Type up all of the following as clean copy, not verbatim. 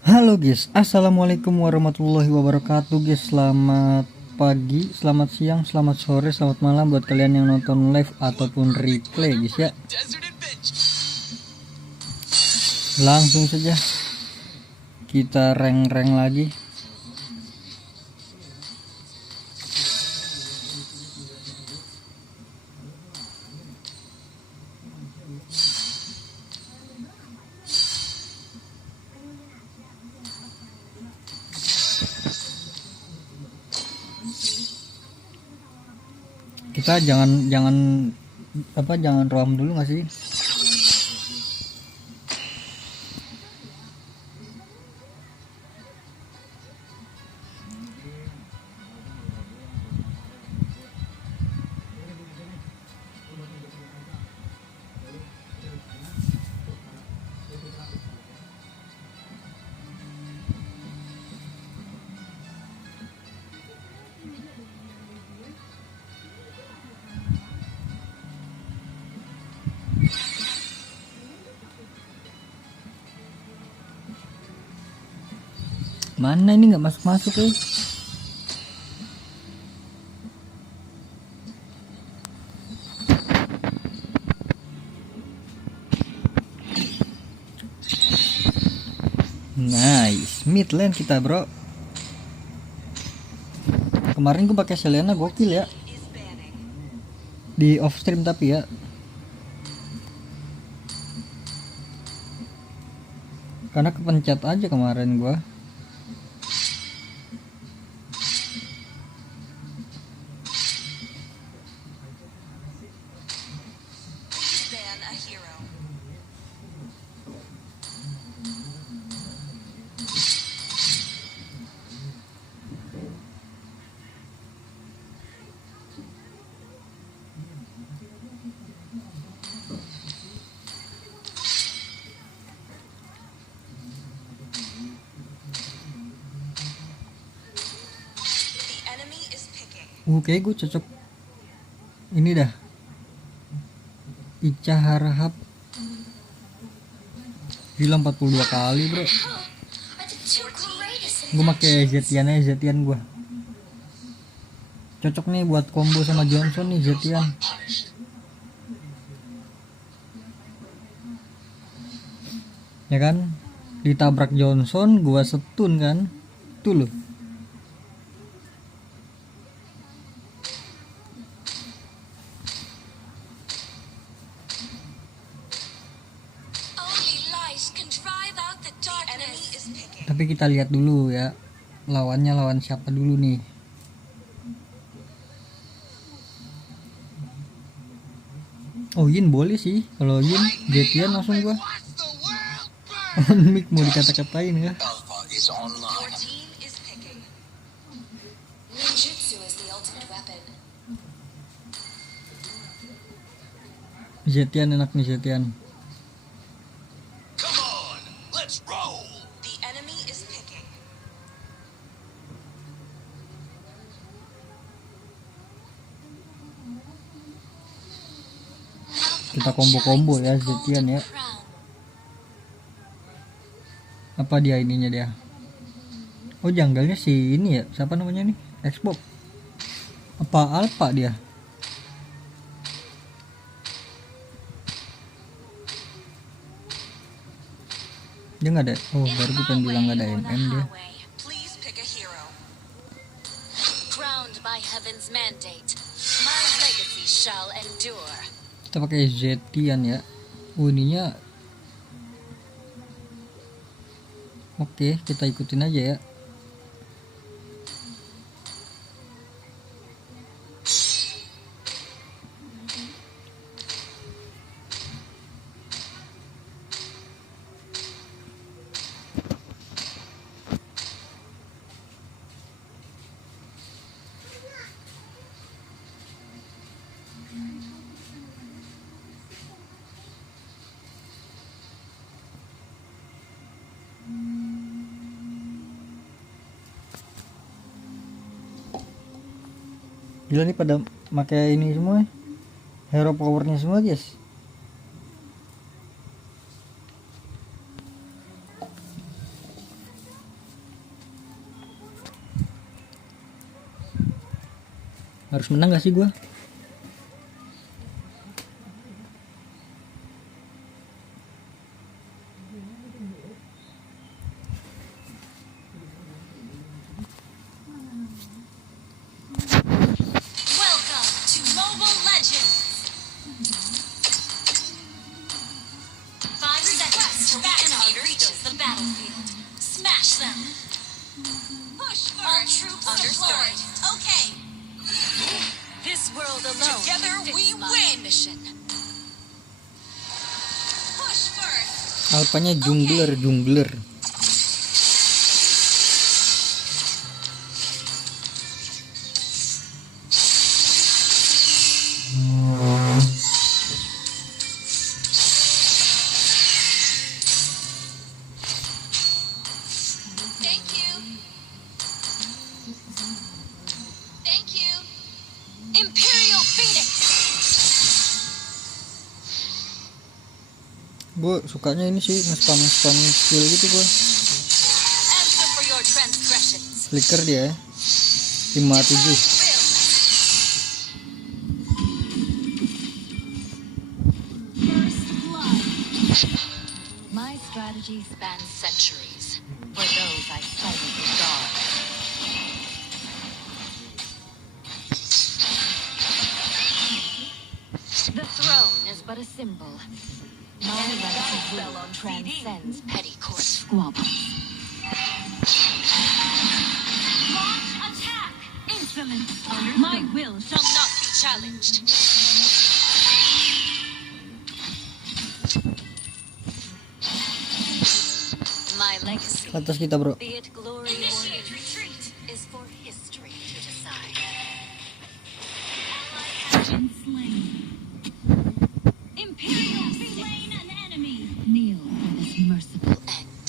Halo guys, assalamualaikum warahmatullahi wabarakatuh guys. Selamat pagi, selamat siang, selamat sore, selamat malam buat kalian yang nonton live ataupun replay guys ya. Langsung saja kita rank lagi. Kita jangan roam dulu nggak sih? Mana ini nggak masuk Nice, mid lane kita bro. Kemarin gue pakai Selena gokil ya. Di off stream tapi ya. Karena kepencet aja kemarin gua. Kayak gue cocok ini dah. Ica Harahap gila 42 kali bro. Gue pakai Zetian gue. Cocok nih buat combo sama Johnson nih Zetian. Ya kan? Ditabrak Johnson, gua setun kan? Tuh loh. Tapi kita lihat dulu ya, lawannya lawan siapa dulu nih. Oh Yin boleh sih, kalau Yin Zetian langsung gua. Mic mau dikata-katain ya. Zetian enak nih Zetian. Kita combo ya Zetian ya. Apa dia ininya dia? Oh janggalnya si ini ya, siapa namanya nih? Xbox. Apa Alpha dia? Dia nggak ada. Oh baru gue pengen bilang nggak ada MM dia. Kita pakai Zetian ya. Ininya oke, kita ikutin aja ya. Gila nih pada pakai ini semua, hero powernya semua guys. Harus menang gak sih gua? Welcome to Mobile Legends. 5 seconds till the enemy reaches the battlefield. Smash them. Push first. All troops deployed. Okay. This world alone. Together we win. Mission. Push first. Alpanya jungler. Thank you. Thank you. Imperial Phoenix. Gue sukanya ini sih nge-spam skill gitu gue. Answer for your transgressions. Flicker dia ya. 57. My strategy spans centuries. For those I silently guard. The throne is but a symbol. My righteous will transcends petty court squabbles. Launch attack! Insolence! My will shall not be challenged. My legacy, Atas kita bro. be it glory or retreat, is for history to decide. Ally has been slain. Imperial slain an enemy. Kneel for this merciful end.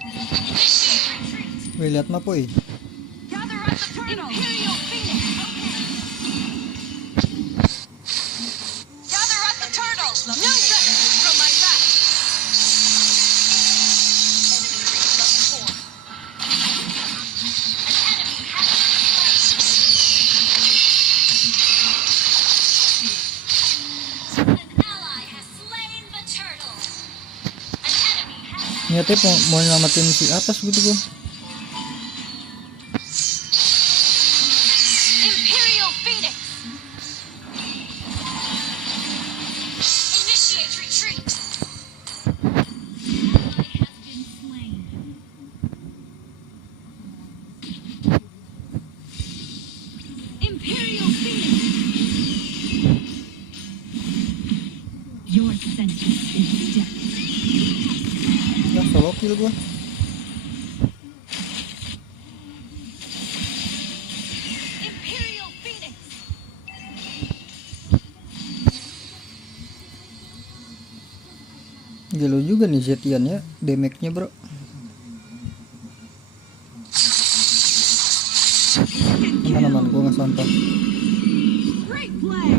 Initiate retreat. Wih, lihat map boy. Gather at the turtle. Imperial Phoenix. Gather at the turtle. No seconds from my back. Enemy reach level 4. An enemy has been slain. An ally has slain the turtle. An enemy has Niatnya mau nyelamatin si atas gitu gue. Imperial Phoenix. Initiate retreat. Ally has been slain. Imperial Phoenix. Your sentence is death. Ya solo kill gue. Imperial Phoenix. Gelo juga nih Zetian ya, damage-nya bro. Aman-aman, gue nggak sampah. Great play.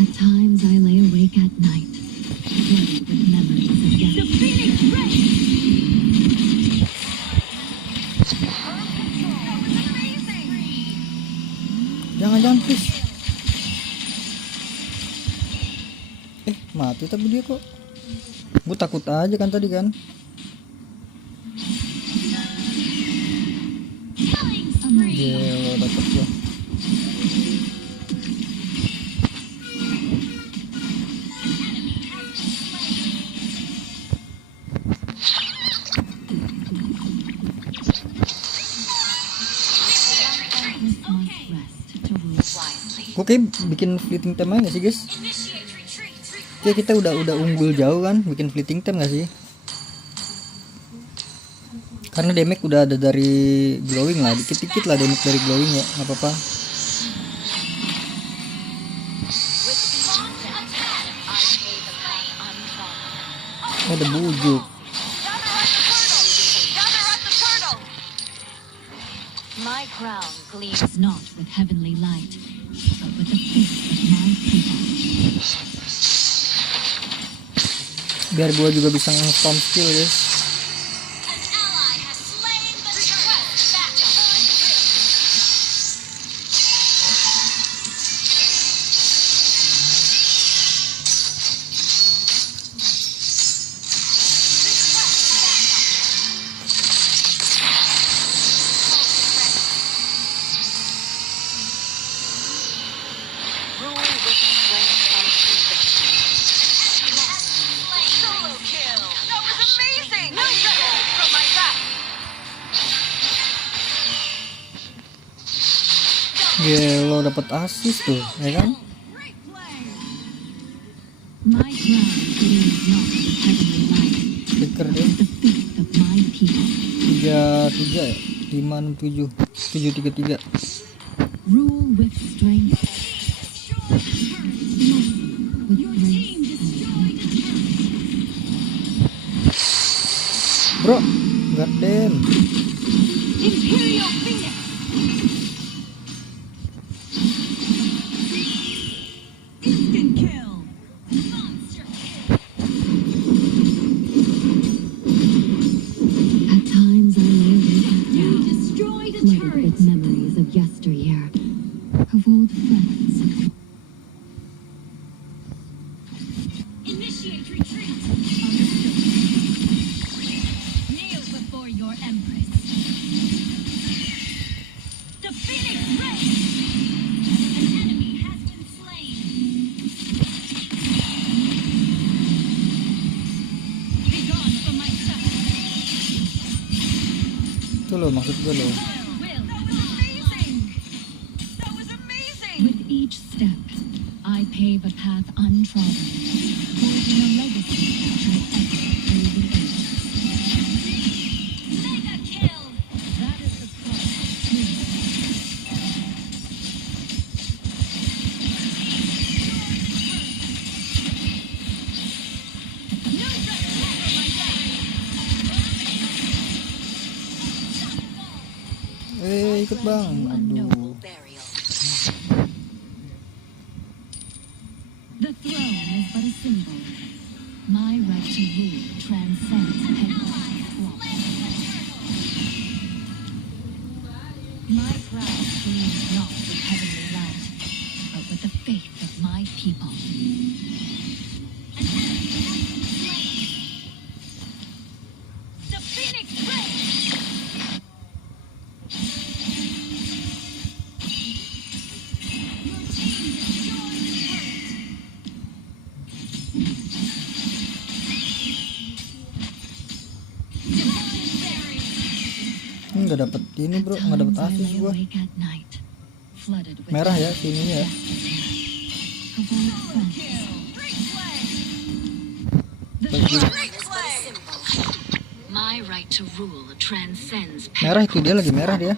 At times I lay awake at night, flooded with memories of The yesterday. Phoenix Race. Jangan please. Mati tapi dia kok. Gue takut aja kan tadi kan. Killing spree. Gelo dapet gue. This month's rest to rule. Wisely. Gue kayak bikin fleeting time aja gak sih guys? Initiate retreat. Kayak kita udah unggul jauh kan, bikin fleeting time gak sih? Karena damage udah ada dari glowing lah, dikit-dikit lah damage dari glowing ya, nggak apa-apa. With launch attack. I pay the man untrodden. Ada bujuk. Gather at the turtle. My crown gleams Not with heavenly light, but with the faith of my people. biar gua juga bisa nge-spam skill guys. An ally has slain the turret. Back to full. Rule with strength and conviction. Solo kill. That was amazing. No gold from my back. Gelo dapat assist tuh, ya kan? My ground gleams not with heavenly light, Stiker dia the faith of my people. 33 ya, 567 733. Rule with strength. With grace. Bro, god damn. Imperial Phoenix. Instant kill. Monster kill. At times I lay awake at You night, destroyed a flooded turret. with memories of yesteryear, of old friends. Initiate retreat. Kneel before your empress. The Phoenix reigns. An enemy has been slain. Be gone from my sight. Itu loh maksud gue loh. Will. That was amazing. That was amazing. With each step, I pave a path untrodden, forging a legacy that shall echo through the ages. Mega kill. That is the cost of truth. No rest for my back. Ikut bang. A Aduh. noble burial. The throne is but a symbol. My right to rule transcends heavenly throne. My crown gleams not with heavenly light, but with the faith of my people. The Phoenix reigns. Your team destroyed the turret. Divine barrier. Nggak dapet ini bro, nggak dapet Times I assist lay gua. awake at night, flooded with Merah ya sininya ya. of old friends. Great flag. The Bagi- throne Great flag. My right to rule transcends Merah itu dia lagi merah dia.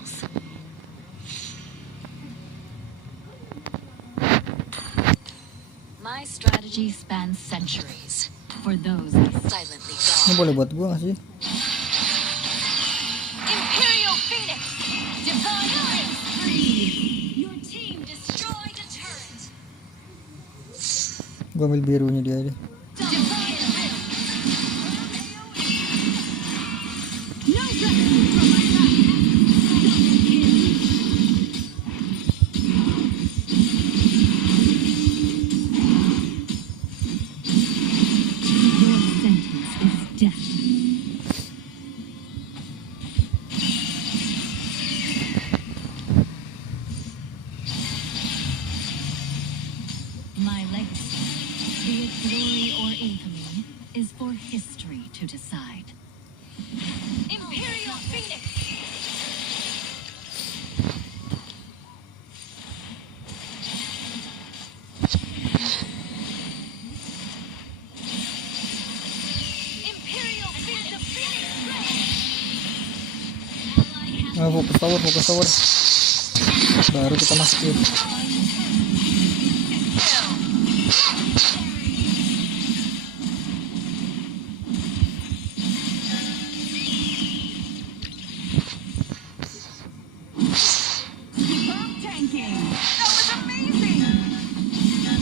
My strategy spans centuries. For those who silently Ini guard. boleh buat gua nggak sih? Imperial Phoenix. Divine Prince free. Your team destroyed a turret. Gua ambil birunya dia aja. Divine Rim. No rescue from my back. Your sentence is death. My legacy, be it glory or infamy, is for history to decide. Imperial Phoenix. Imperial Phoenix. The Phoenix reigns. Fokus tower. Baru kita masuk ya. Bomb tanking. That was amazing. Your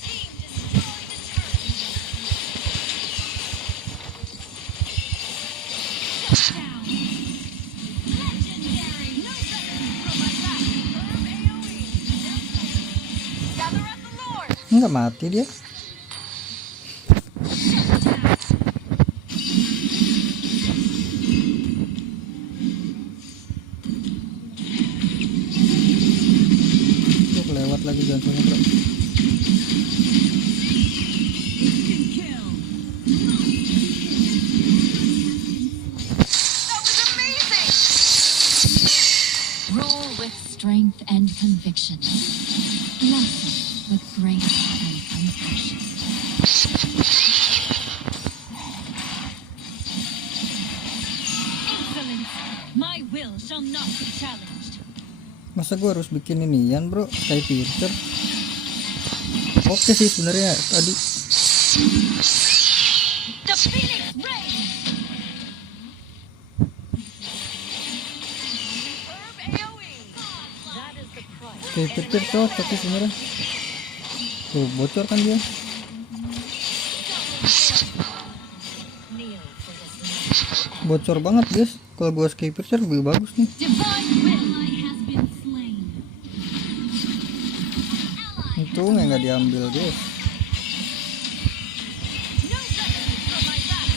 team destroyed a turret. Legendary. No weapon from my back. Herb AoE. Gather at the Lord. Nggak mati dia. Tuh kelewat lagi jantungnya bro. That was amazing. Rule with strength and conviction. Blossom with grace and compassion. Excellence. My will shall not be challenged. Masa gue harus bikin inian bro, Sky Piercer? Oke sih sebenarnya tadi. The Phoenix Rays. Herb AoE. That is the price. Sky Piercer cocok sih sebenarnya. Tuh bocor kan dia. Kneel for this man. Bocor banget guys. Kalau gue Sky Piercer lebih bagus nih. Divine will has been slain. Untungnya nggak diambil guys. No weapon from my back.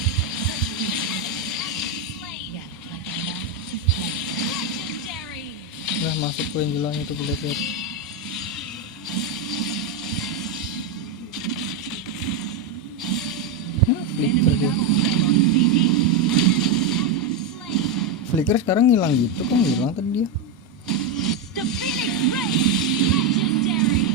Yet like a moth to flame. Legendary. Nah masuk ke Angela itu gue lihat. Flicker dia. Flicker sekarang hilang gitu kok hilang tadi dia. The Phoenix Rays. Legendary.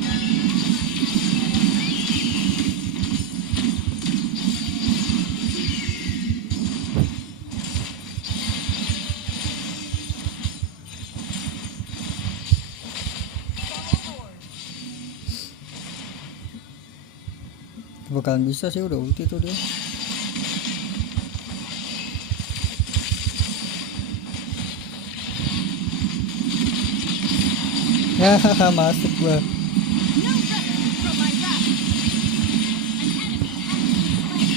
Bakalan bisa sih udah ulti tuh dia. Ya masuk gua. No weapon from my back. An enemy has been slain.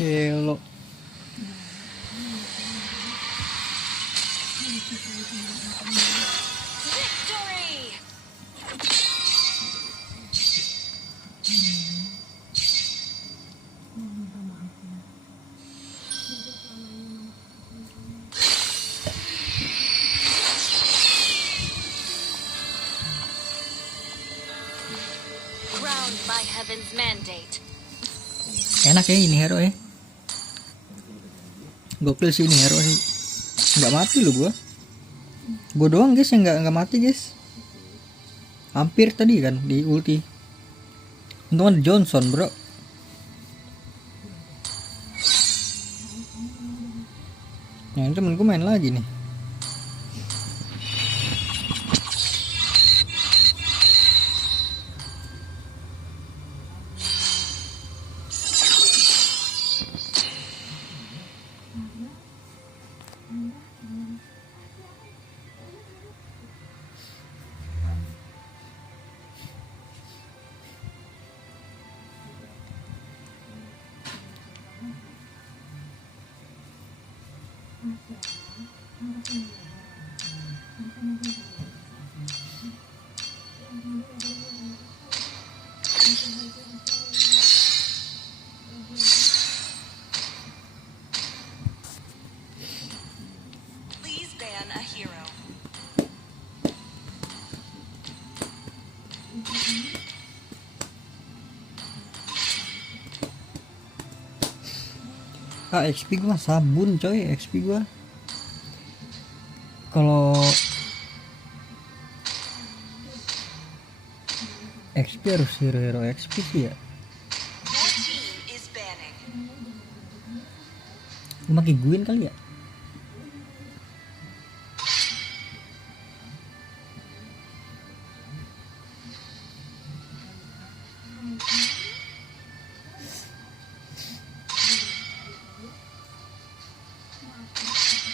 Kelo. Victory. Crowned by heaven's mandate. Enak ya ini hero ya. Gokil sih ini hero sih. Nggak mati loh gua. Gua doang guys yang nggak mati guys. Hampir tadi kan di ulti. Untung ada Johnson bro. Nah ini temen gue main lagi nih. Please ban a hero. Ah XP gua sabun coy, XP gua. Kalau XP harus hero-hero XP sih ya. Your team is banning. Lu pakai Gwyn kali ya?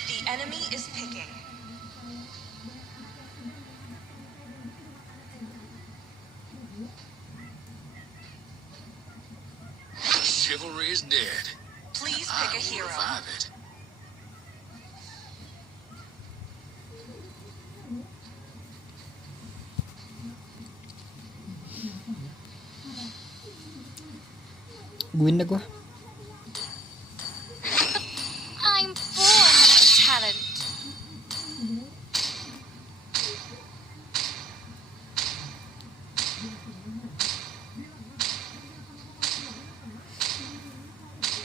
The enemy is picking. Chivalry is dead. Please Guin dah gua. I'm born with talent.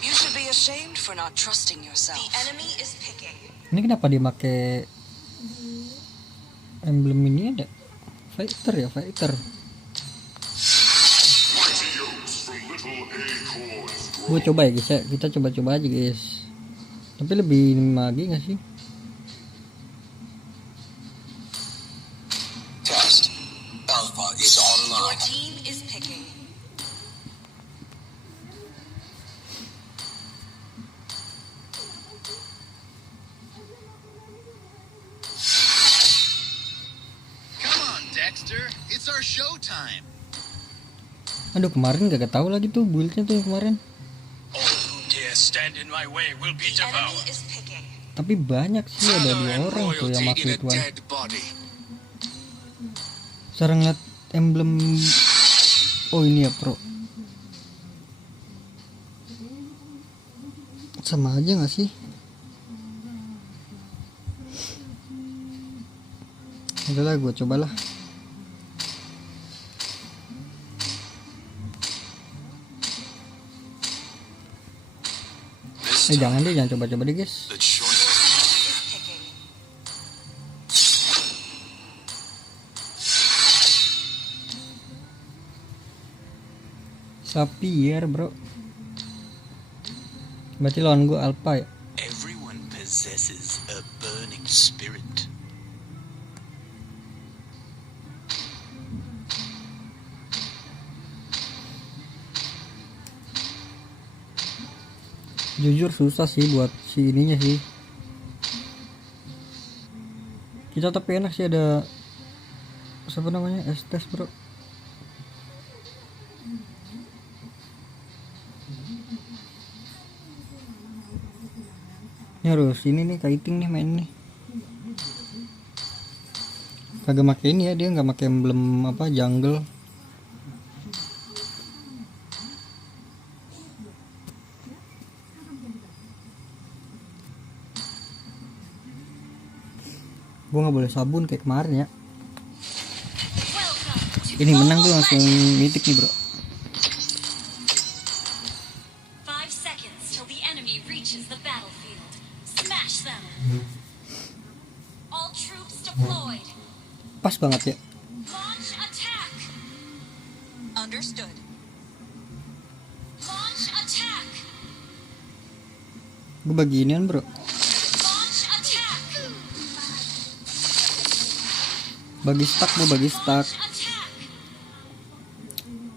You should be ashamed for not trusting yourself. The enemy is picking. Ini kenapa dia pakai emblem ini ada? Fighter ya, fighter. Gue coba ya guys ya, kita coba-coba aja guys. Tapi lebih magi nggak sih? Test. Alpha is Your online. team is picking. Come on, Dexter. It's our showtime. Aduh kemarin gak tahu lagi tuh buildnya tuh yang kemarin. All who dare stand in my way will be The enemy devoured. is picking. Tapi banyak sih, ada 2 orang tuh yang Royalty in pakai a tuan. dead body. Cara ngeliat emblem. Oh ini ya pro. Sama aja gak sih? Udahlah gue cobalah. This Jangan deh, jangan coba-coba deh guys. the choice. Is picking. Sapier bro. Berarti lawan gue Alpha ya. Everyone possesses a burning spirit. Jujur susah sih buat si ininya sih. Kita tapi enak sih ada siapa namanya, Estes bro. Ini harus ini nih kiting nih main nih. Kagak make ini ya, dia nggak make emblem apa jungle. Gue nggak boleh sabun kayak kemarin ya. Ini menang tuh langsung mitik nih bro. 5 seconds till the enemy reaches the battlefield. Smash them. All troops deployed. Pas banget ya. Launch attack. Understood. Launch attack. Gue bagiinian bro. Launch attack. Bagi stack, gue bagi stack. Launch attack.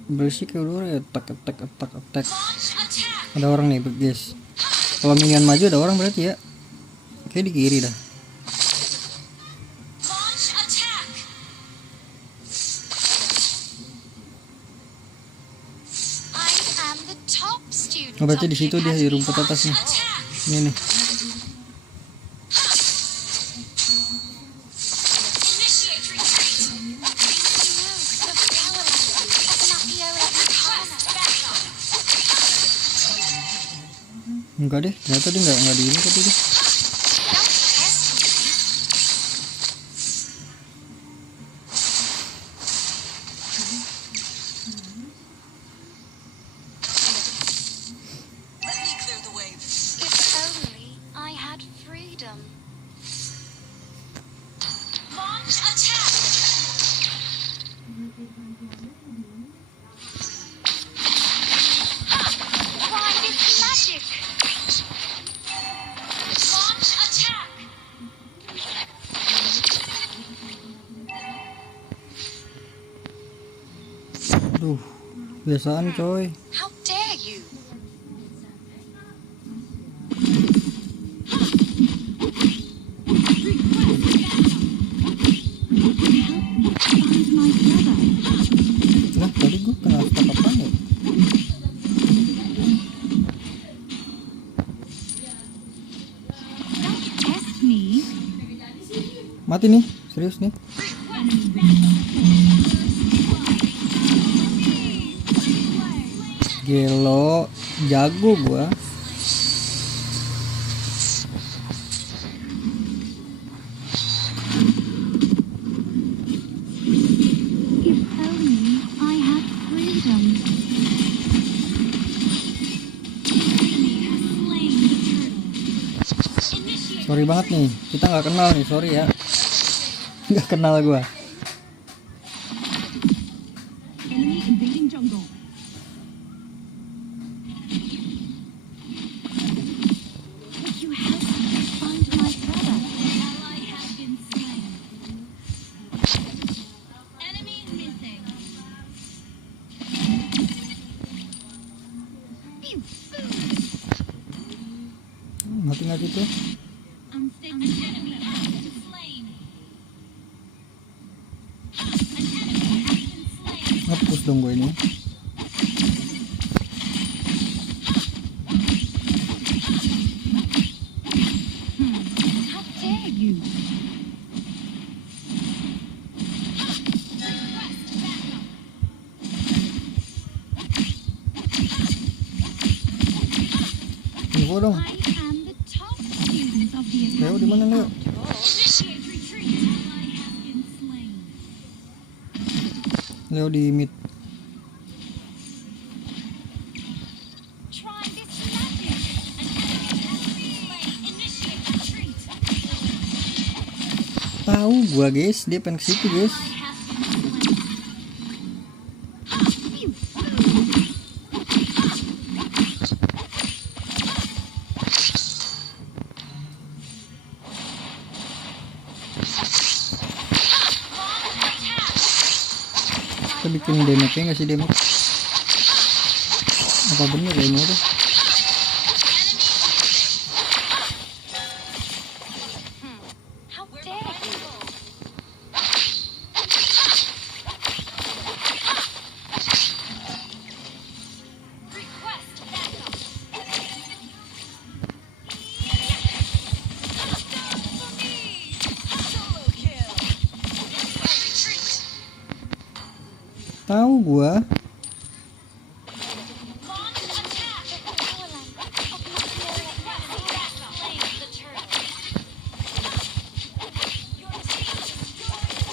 Berisik ya udah ya, attack. Launch attack. Ada orang nih guys. Kalau minion maju ada orang berarti ya. Kayak di kiri dah. Launch attack. I am the top student. Oh, berarti of di situ dia di rumput Launch atas nih. attack. Ini nih. Initiate retreat. Enggak deh, ternyata dia nggak di ini tadi deh. Let me clear the way. If only I had freedom. Launch attack. Why this magic? Launch attack. Aduh, biasaan coy. How dare you? Lah tadi gue kena stack apa ya? Test me. Mati nih, serius nih. Gelo. Jago gua. If only I had freedom. Enemy has slain the turtle. Initiate. Sorry banget nih, kita nggak kenal nih, sorry ya. Nggak kenal gua. Enemy invading jungle. Would you help me find my brother? Ally has been slain. Enemy missing. You fool! Mati nggak gitu? An enemy has been slain. An enemy has been slain. Ngepus dong gue ini. How dare you? Info dong. I am the top student of the Leo di mana Leo? Initiate retreat. Ally has been slain. Leo di mid. Try this magic. An enemy has been slain. Initiate retreat. Tahu gua guys, dia pengen ke situ guys. Ally has been slain. You fool! Kita bikin damage-nya nggak sih damage? Apa bener ya ini tuh? How dare you? Request backup. Solo kill. Retreat. Tahu gua. Launch attack. Slain the turtle. Your team destroyed.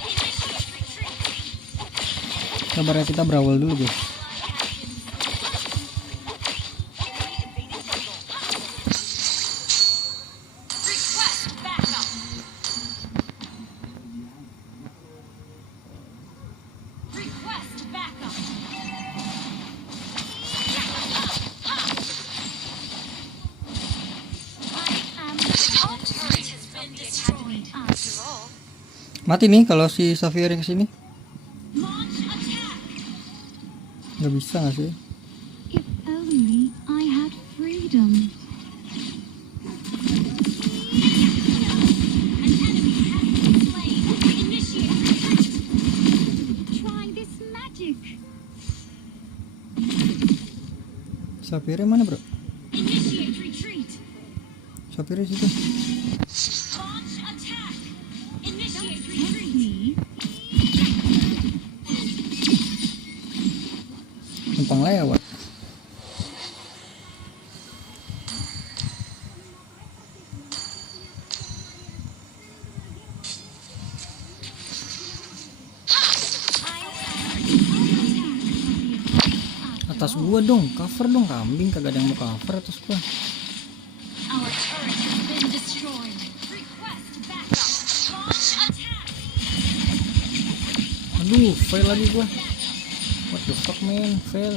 Initiate retreat. Sabar ya, kita berawal dulu guys. Request backup. Request backup. I am the top Turret has been destroyed. After all, Mati nih kalau si Xavier yang kesini. launch attack. Nggak bisa nggak sih? If only I had freedom. An enemy has been slain. Initiate retreat. Try this magic. Xavier mana bro? Initiate retreat. Xavier situ. Launch attack. Initiate retreat. Me. Numpang lewat. Atas gua dong, cover dong kambing, kagak ada yang mau cover atas gua. Our turret has been destroyed. Request backup. Launch attack. Aduh, fail lagi gua. What the fuck man, fail.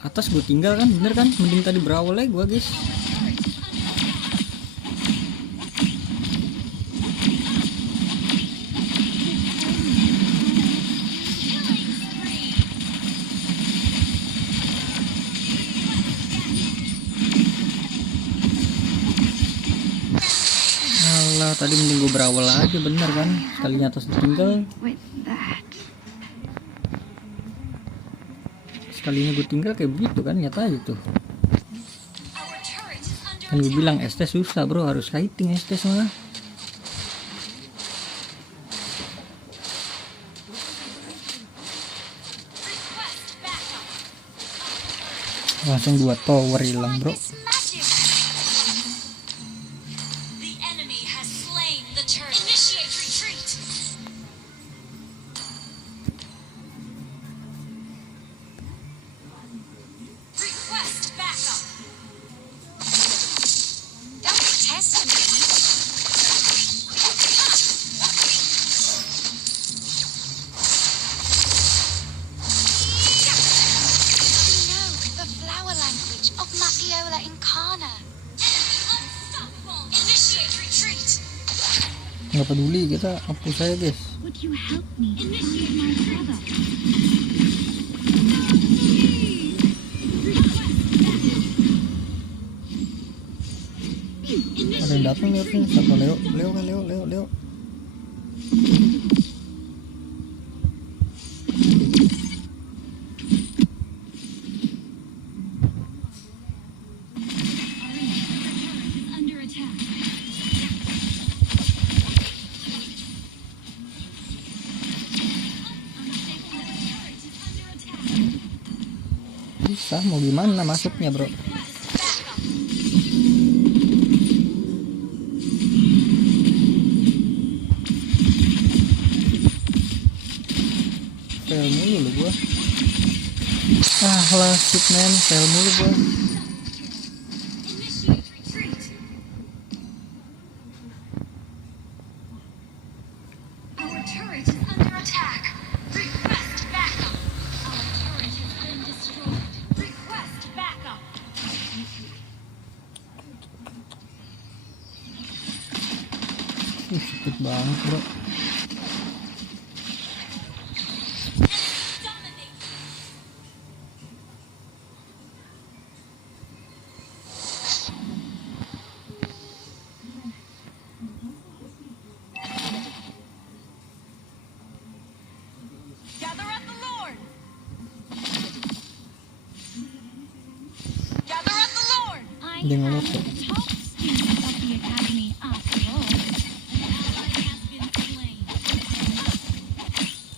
Atas gue tinggal kan, bener kan? Mending tadi berawal aja gua guys. Alah, tadi mending gue berawal aja bener kan? Sekalinya atas ditinggal, With that. sekalinya gue tinggal kayak begitu kan, nyata aja tuh. Our turret is under Kan gue bilang ST susah bro, harus kiting ST malah. Langsung 2 tower hilang, bro. This magic. The enemy has slain the turtle. Initiate retreat. Request backup. Don't test me. You know the flower language of Mapiola Incarna. Enemy unstoppable. Initiate retreat. Nggak peduli, kita hapus saya guys. Would you help me initiate my brother? Ada yang datang nih, siapa? Leo kan, Leo. Under attack. Bisa, mau gimana masuknya, bro? Fail mulu lu gua. Lah, shit man, fail mulu gua. Initiate retreat. Our turret is under attack. Request backup. Our turret has been destroyed. Request backup. Sakit banget, bro. Dominate. Gather at the Lord. Gather at the Lord. I Dia am ngelot the ya. top student of the academy after all. An ally has been slain.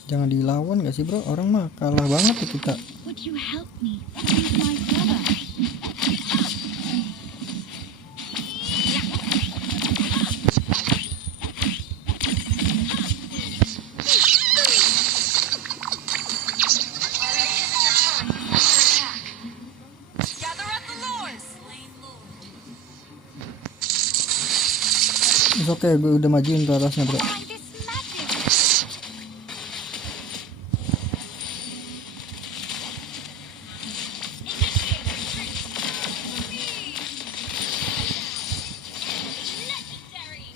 Jangan dilawan gak sih, bro? Orang mah kalah banget ya kita. Would you help me save my brother? Gather at the Lord. Slain Lord. Oke, gue udah majuin ke atasnya, bro. By this magic. Initiate retreat. Legendary.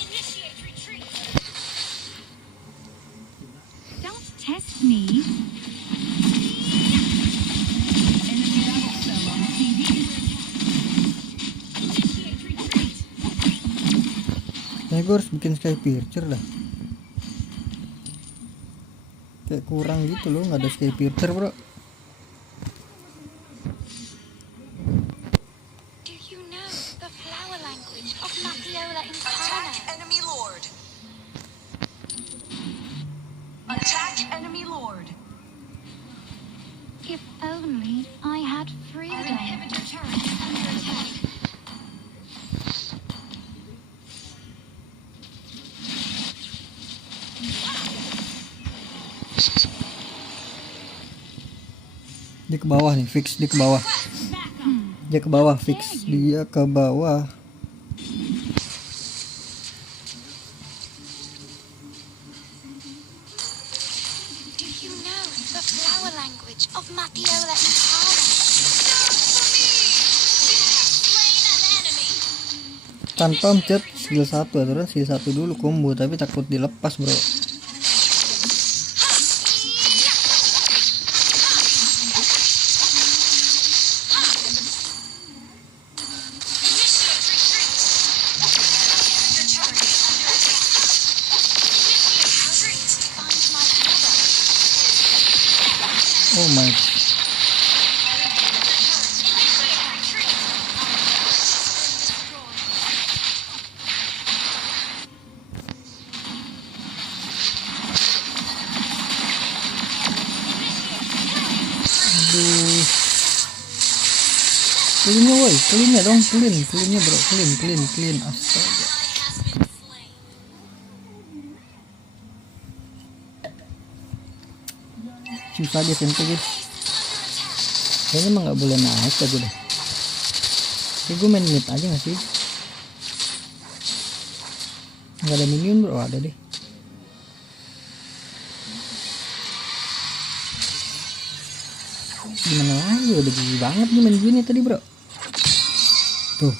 Initiate retreat. Don't test me. Enemy battle cell on TV. Initiate retreat. Kayaknya gue harus bikin sky piercer dah. Kayak kurang gitu loh, nggak ada sky piercer, bro. Do you know the flower language of Mapiola Incarna? Enemy Lord. Attack enemy Lord. If only I had freedom. Inhibitor turret is under attack. Dia ke bawah nih, fix dia ke bawah. Dia ke bawah, fix dia ke bawah. Do you know the flower language of Mapiola Incarna? Slain an enemy. Tanpa mencet skill 1, aturan skill 1 dulu combo, tapi takut dilepas, bro. Initiate retreat. Your turret is under attack. Initiate retreat. Find my brother. Oh my. Initiate retreat. Our turret has been destroyed. Aduh. Cleannya woi, cleannya dong, cleannya bro, clean. Astaga. Susah guys, ente guys. Kayaknya emang nggak boleh naik ya gue deh. Kayak gue main mid aja nggak sih? Nggak ada minion bro, ada deh. Gimana lagi, udah gigi banget nih main gini tadi bro. Tuh,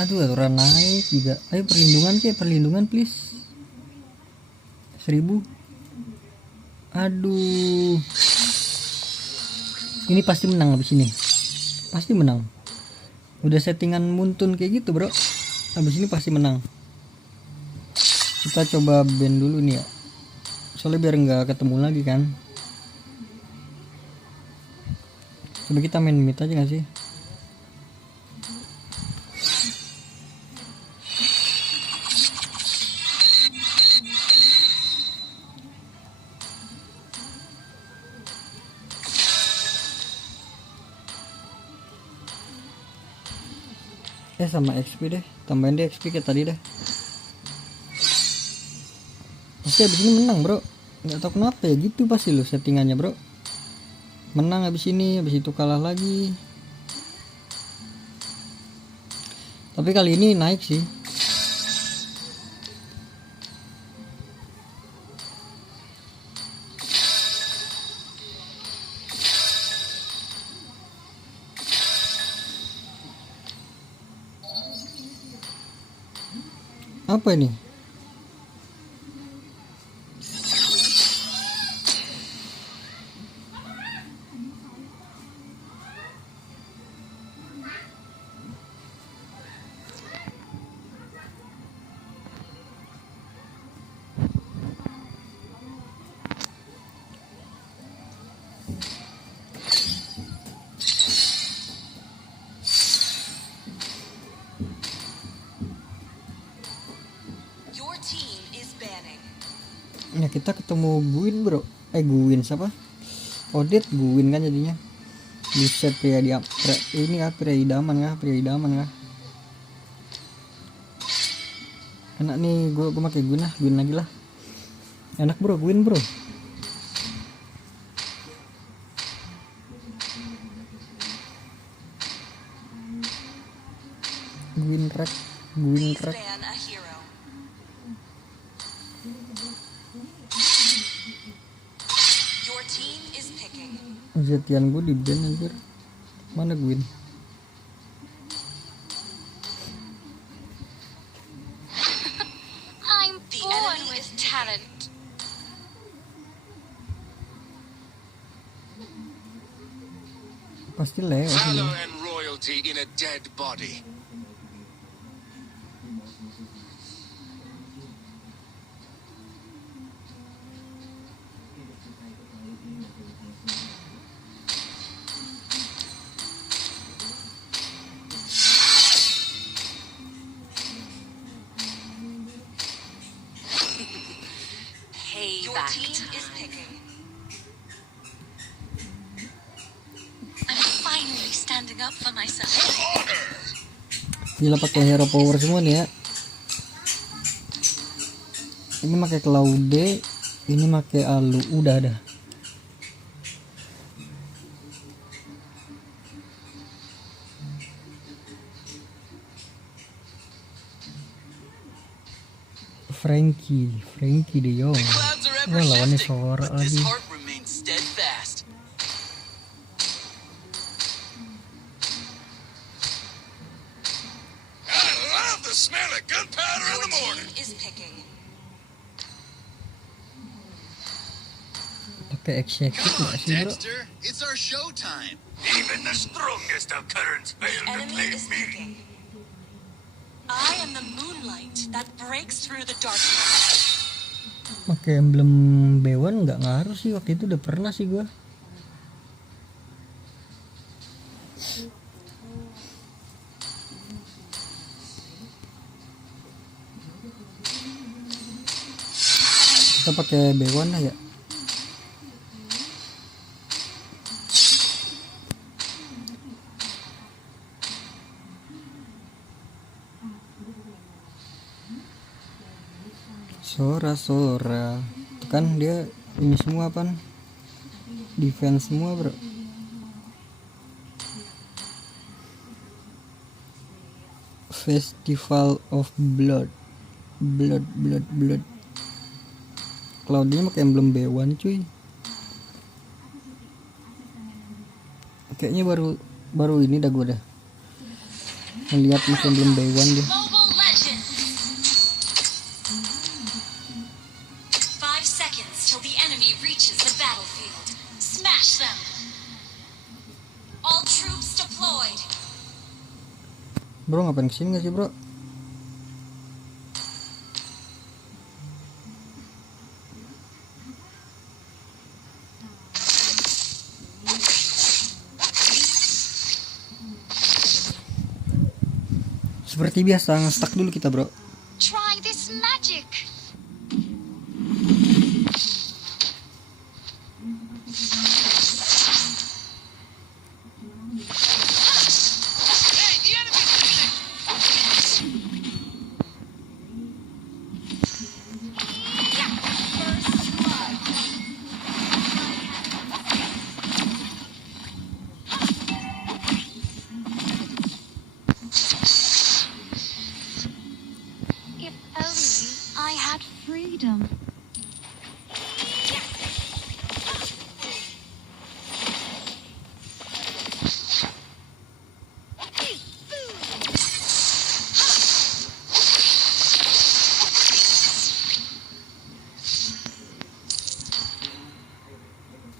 aduh aturan naik juga. Ayo perlindungan please. 1000. Aduh, ini pasti menang abis ini, pasti menang. Udah settingan muntun kayak gitu bro, abis ini pasti menang. Kita coba ban dulu nih ya, soalnya biar nggak ketemu lagi kan. Coba kita main mid aja gak sih? Sama XP deh, tambahin deh XP kayak tadi deh. Pasti abis ini menang bro, nggak tahu kenapa ya gitu pasti lo settingannya bro. Menang abis ini, abis itu kalah lagi. Tapi kali ini naik sih. Apa ini? Ya kita ketemu Guin bro, Guin siapa? Odette Guin kan jadinya. Bisa pria ini kah, pria idaman kah? Enak nih, gue pakai Guin lagi lah. Enak bro, Guin bro. Guin rek. Zetian gue di ban anjir. Mana Guin? I'm born with talent. Pasti Leo. Valor and royalty in a dead body. Your team is picking. I'm finally standing up for myself. Gila pakai hero power semua nih ya. Ini pakai Claude, ini pakai Alu, udah ada. Frankie De Jong. Wah lawannya Sora lagi. Pakai execute nggak sih bro? Dexter, it's our showtime. Even the strongest of currents fail to Enemy claim is me. picking. I am the moonlight that breaks through the darkness. Pakai emblem B1 nggak ngaruh sih, waktu itu udah pernah sih gua. Kita pakai B1 lah ya. Sora itu kan dia ini semua apa, defense semua bro. Festival of Blood. Cloud-nya pakai emblem B1 cuy. Kayaknya baru ini dah gue dah ngeliat pakai emblem B1 dia. Mobile Legends. 5 seconds till the enemy reaches the battlefield. Smash them. All troops deployed. Bro ngapain kesini gak sih bro? Seperti biasa nge-stuck dulu kita bro. Try this magic. Hey, the enemy's leaving! If only I had freedom.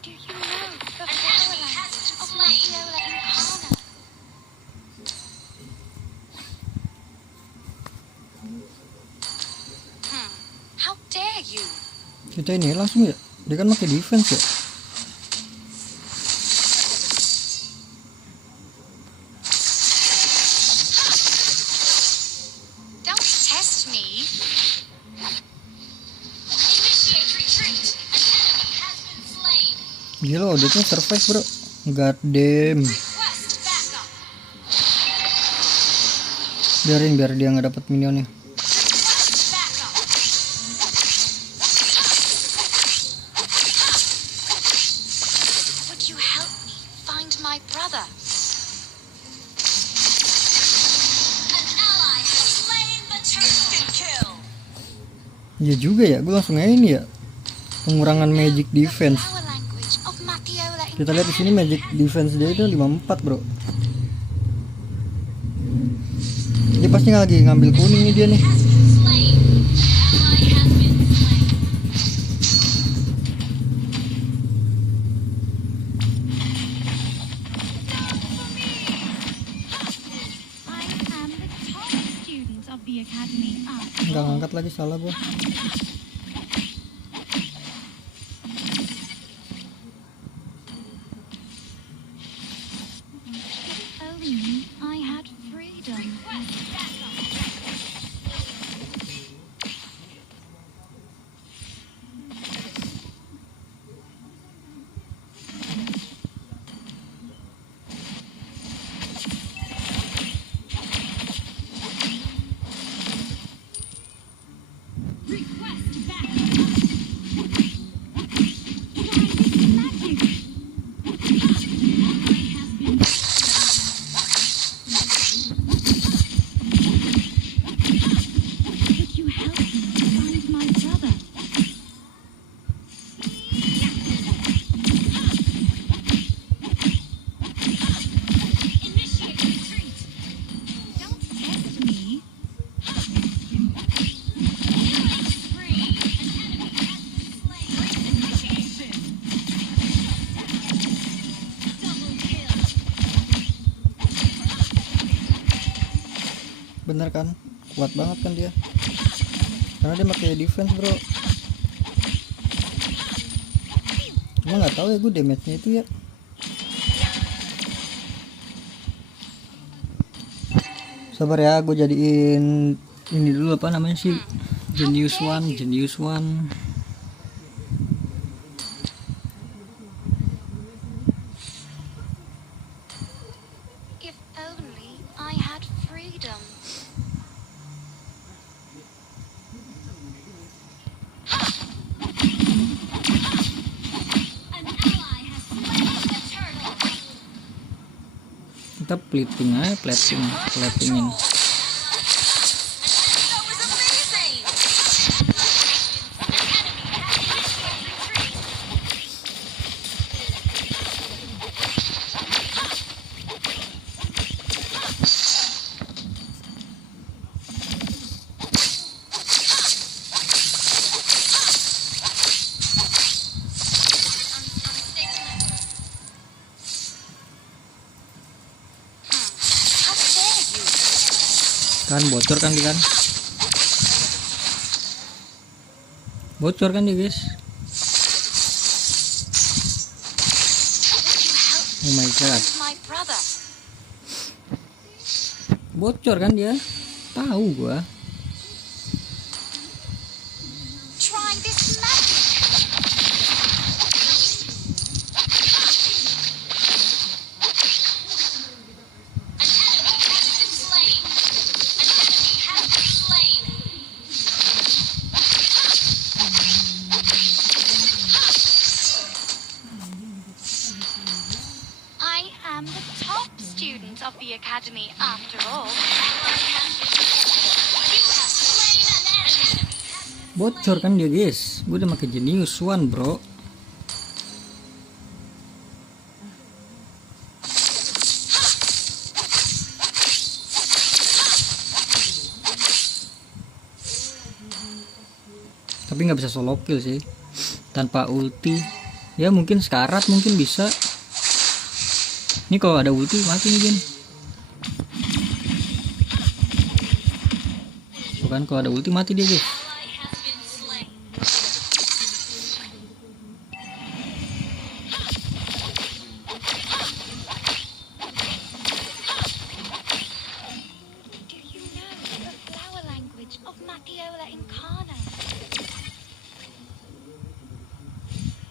Do you know the An enemy has been of slain. Viola Incarna? How dare you? Kita ini langsung ya. Dia kan pakai defense ya. Don't test me. Initiate retreat. An enemy has been slain. Gila dia tuh survive bro. God damn. Request backup. Biarin biar dia nggak dapat minionnya. Request backup. Would you help me find my brother? An ally has slain the turtle. Instant kill. Iya juga ya, gue langsung aja ini ya. Pengurangan magic defense. Power language of Matiola Kita lihat di sini magic defense dia itu 54 bro. Dia pasti lagi ngambil kuning nih dia nih. Has been slain. An ally has been slain. I am the top student of the academy. Nggak ngangkat lagi, salah gua. Only I had freedom. Could you help me find my brother? Initiate retreat. Don't test me. Killing spree. An enemy has been slain. Initiation. Double kill. Bener kan? Kuat banget kan dia. Karena dia pakai defense bro. Cuma nggak tahu ya gue damage-nya itu ya. Sabar ya, gue jadiin ini dulu apa namanya sih? Genius One. If only I had freedom. Kita plating aja, platingin. That was amazing. How dare you? Kan bocor kan dia kan? Bocor kan dia guys? Oh my god, Find my brother. bocor kan dia? Tahu gua. Try this magic. An enemy has been slain. An enemy has been slain. I am the top student of the academy after all. You have slain an enemy. Bocor kan dia guys? Gue udah pakai Genius One bro. Tapi nggak bisa solo kill sih tanpa ulti. Ya mungkin sekarat mungkin bisa. Ini kalau ada ulti mati nih Gen. Bukan kalau ada ulti mati dia guys. Ally has been slain. Do you know the flower language of Matiola Incarna?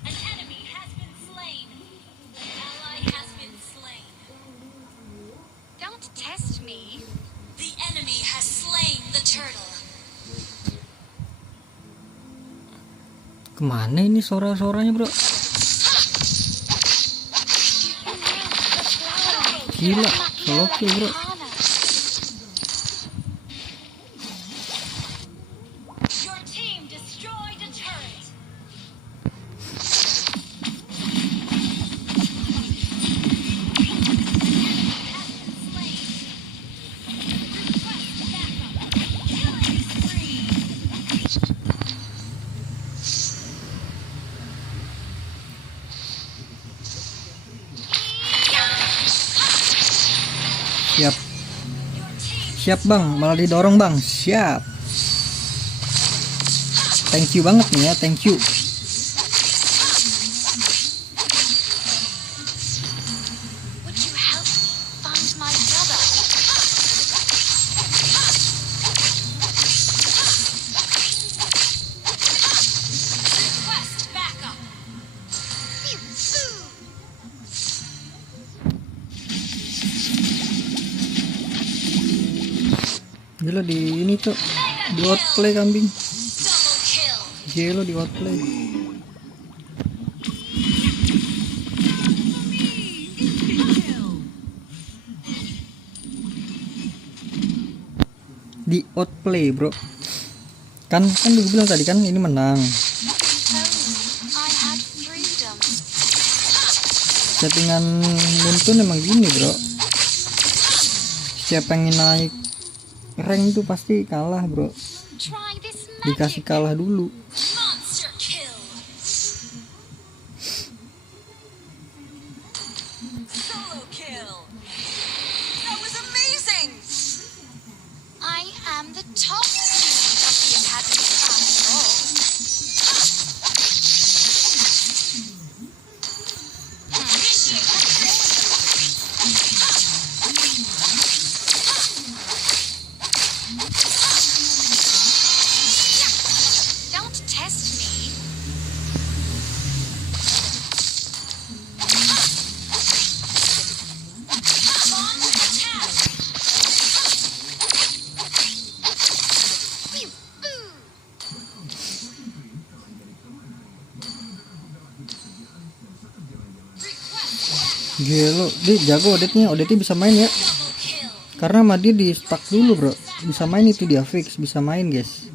An enemy has been slain. An ally has been slain. Don't test me. The enemy has slain the turtle. Kemana ini suara-suaranya bro? Gila, solo kill bro. Your team destroyed a turret. Siap. Siap bang, malah didorong bang. Siap. Thank you banget nih ya, thank you. Would you help me find my brother? Request backup. Gila di ini tuh, di outplay kambing. Double kill. Gila di outplay. Di outplay bro. Kan gue bilang tadi kan ini menang. I had freedom. Settingan Muntun emang gini bro. Setiap pengen naik rank itu pasti kalah bro. Try this Dikasih magic. kalah dulu. Monster kill. Solo kill. That was amazing. I am the top student of the academy after all. Don't test me. On attack. Pew, boo. Request backup. Gelo, dia jago Odetnya bisa main ya. Karena sama dia di stuck dulu bro. Bisa main itu dia fix, bisa main guys.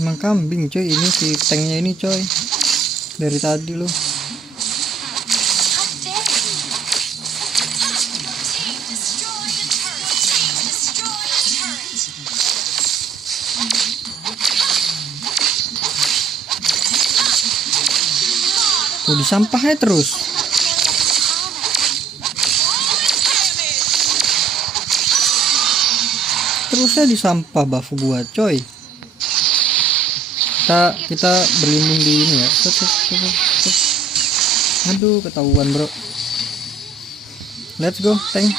Emang kambing coy ini si tanknya ini coy. Dari tadi loh. Tuh disampahnya terus. Terusnya disampah buff gua coy. Kita berlindung di ini ya. Aduh ketahuan bro. Let's go tank.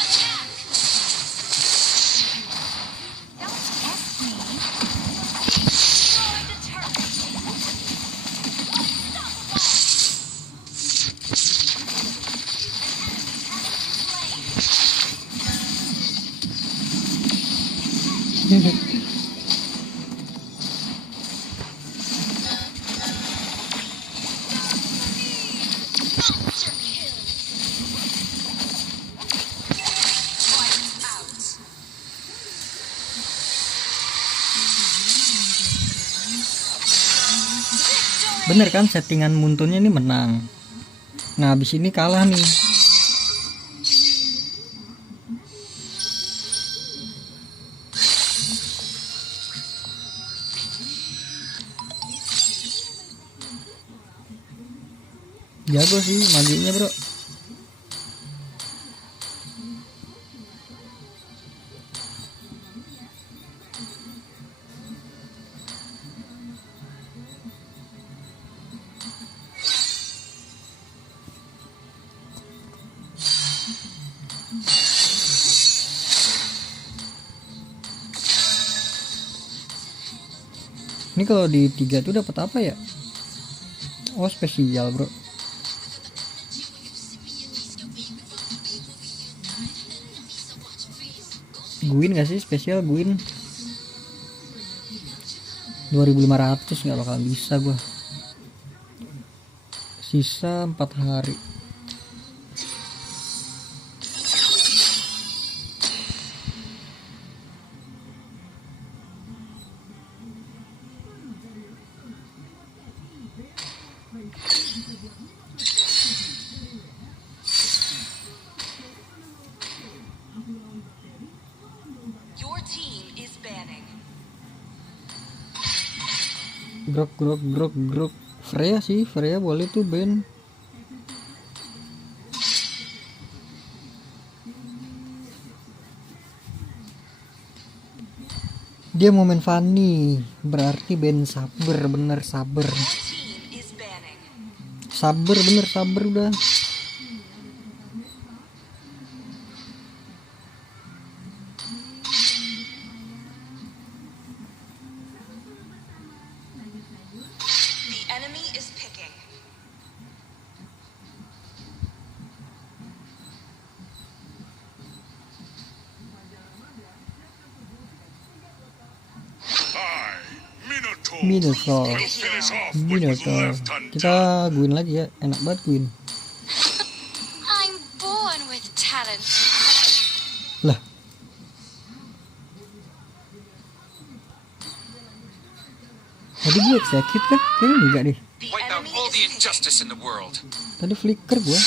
Bener kan settingan muntunnya ini menang. Nah habis ini kalah nih. Jago sih maginya bro. Ini kalau di 3 tuh dapat apa ya? Oh spesial bro. Guin gak sih spesial Guin? 2500 nggak bakal bisa gua. Sisa 4 hari. Grok. Freya sih, Freya boleh tuh ban. Dia mau main Fanny, berarti ban sabar, bener sabar. Sabar bener sabar udah. Minotaur. Kita guin lagi ya, enak banget guin. I'm born with talent. Lah. Tadi gue execute kan? Kayaknya enggak deh. Wipe out all the injustice in the world. Tadi flicker gue.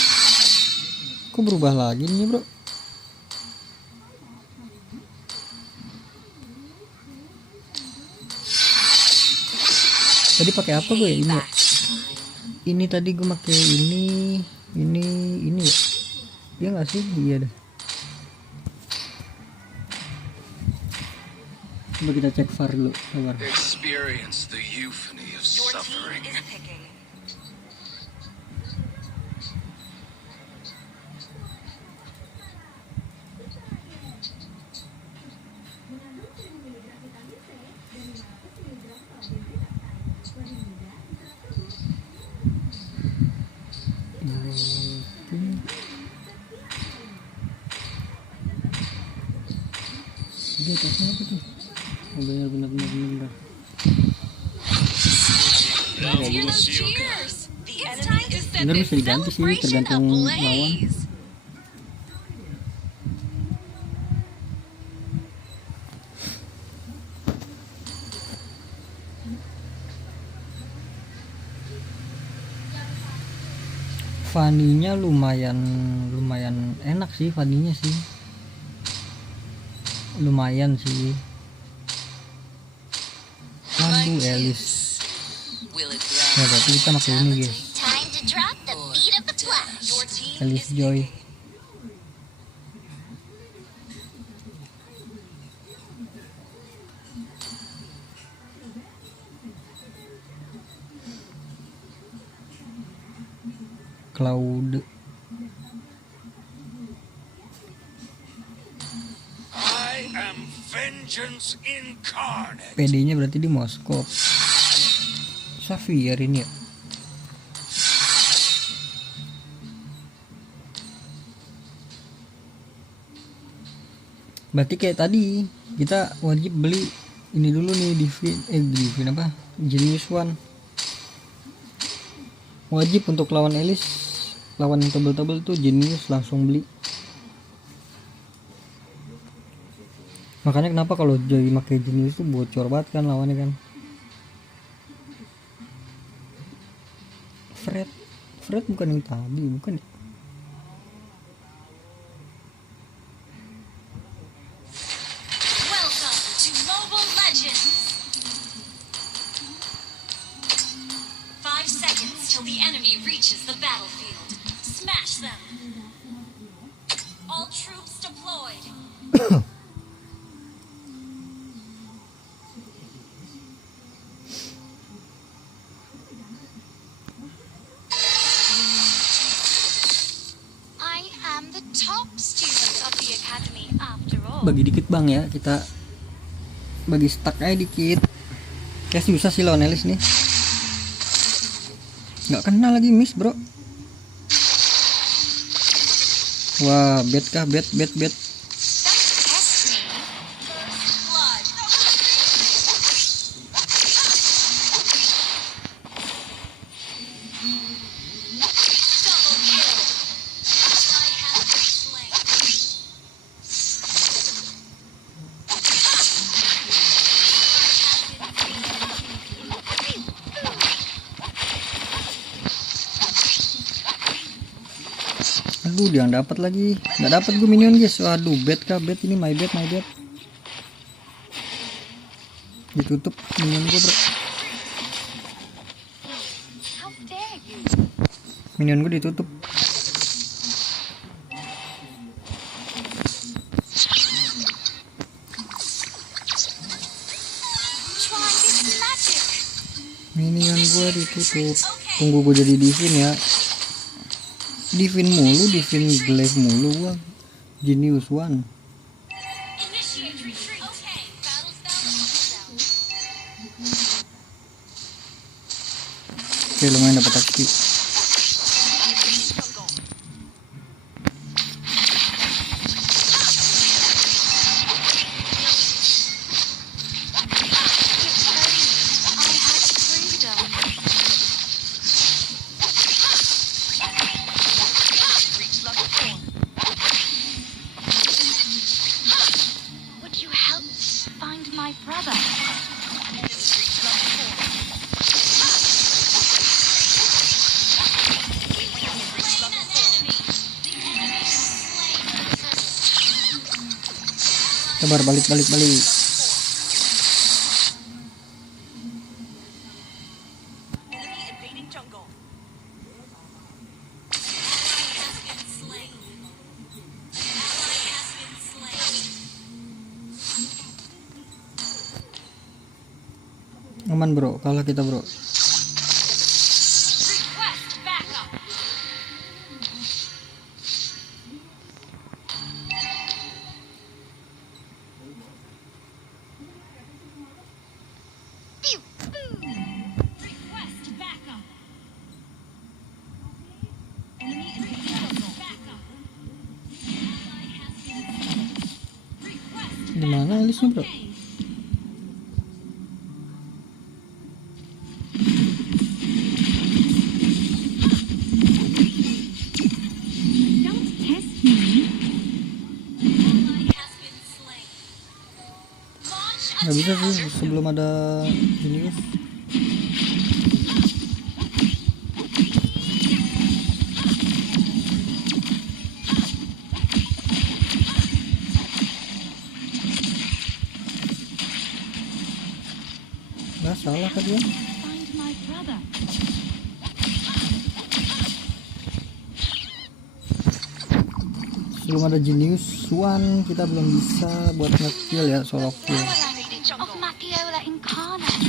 Kok berubah lagi nih bro? Tadi pakai apa gue ya ini? Ini tadi gue pakai ini ya. Iya nggak sih? Iya dah. Coba kita cek VAR dulu, sabar. Experience the euphony of Your team suffering. is picking. Dia atasnya apa tuh? Oh, benar. Hear those cheers! It's time to set Bener this bisa diganti sih, celebration tergantung lawan. ablaze. Vaninya lumayan enak sih, vaninya sih. Lumayan sih. Waduh, Elis. Will it Ya berarti kita pakai ini guys, Time to drop the beat of the flash. Your team Elis is Joy. picking. Cloud. I am vengeance incarnate. PD-nya berarti di Moskop. Xavier ini ya. Berarti kayak tadi kita wajib beli ini dulu nih, Divine apa? Genius One. Wajib untuk lawan Elis, lawan yang tebel-tebel tuh Genius langsung beli. Makanya kenapa kalau Joy pakai Genius tuh bocor banget kan lawannya kan. Fred bukan yang tadi, bukan ya? Welcome to Mobile Legends. 5 seconds till the enemy reaches the battlefield. Smash them. All troops deployed. I am the top student of the academy after all. Bagi dikit bang ya, kita bagi stack aja dikit. Kayak susah sih lawan Elis nih. Nggak kena lagi miss bro. Wah, bet kah? Bet. Test me. Blood. Double kill. Ally has been slain. Aduh, dia yang dapat lagi. Nggak dapat gue minion guys. Waduh, bet kah? Bet ini my bet. Ditutup minion gue bro. How dare you? Minion gue ditutup. Try this magic. Minion gue ditutup. Tunggu gue jadi Divine ya. Divine glaive mulu gua. Genius One. Initiate retreat. Okay. Battle spell. Oke, lumayan dapat XP. Would you help find my brother? Sabar, balik. Enemy invading jungle. Aman bro, kalah kita bro. Request backup. Request backup. Enemy is backup. Ally has been. Request Di mana Alisnya bro? okay. Don't test me. Ally has been slain. Launch Nggak bisa attack. sih sebelum ada Genius. Nggak salah kan dia. Find my brother. Sebelum ada Genius Swan kita belum bisa buat nge-kill ya, solo kill. Of Macchiola Incarnate.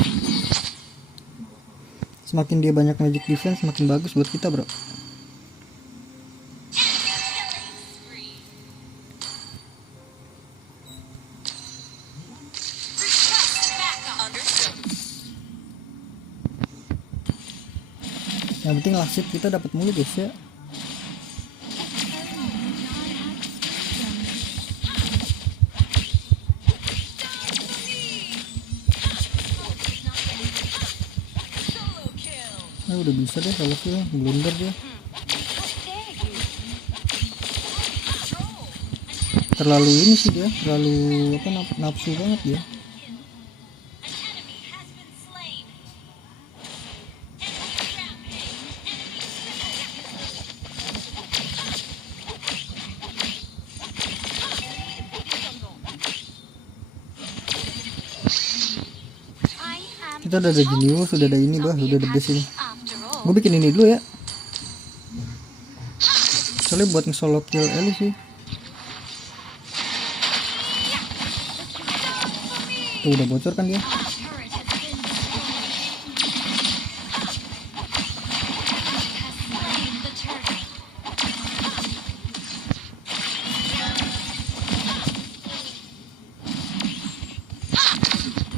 Semakin dia banyak magic defense semakin bagus buat kita bro. Request backup. Understood. Yang penting last hit kita dapat mulu guys ya. Solo kill. Nah udah bisa deh kalau kill, blunder dia. Terlalu ini sih dia, terlalu apa nafsu banget dia. An enemy has been slain. Enemy rampage. Enemy I am Kita udah ada Genius, udah ada ini bah, udah the best ini. after all. Gue bikin ini dulu ya. Soalnya buat nge-solo kill Ellie sih. Tuh udah bocor kan dia. Our turret has been destroyed. Has slain the turret.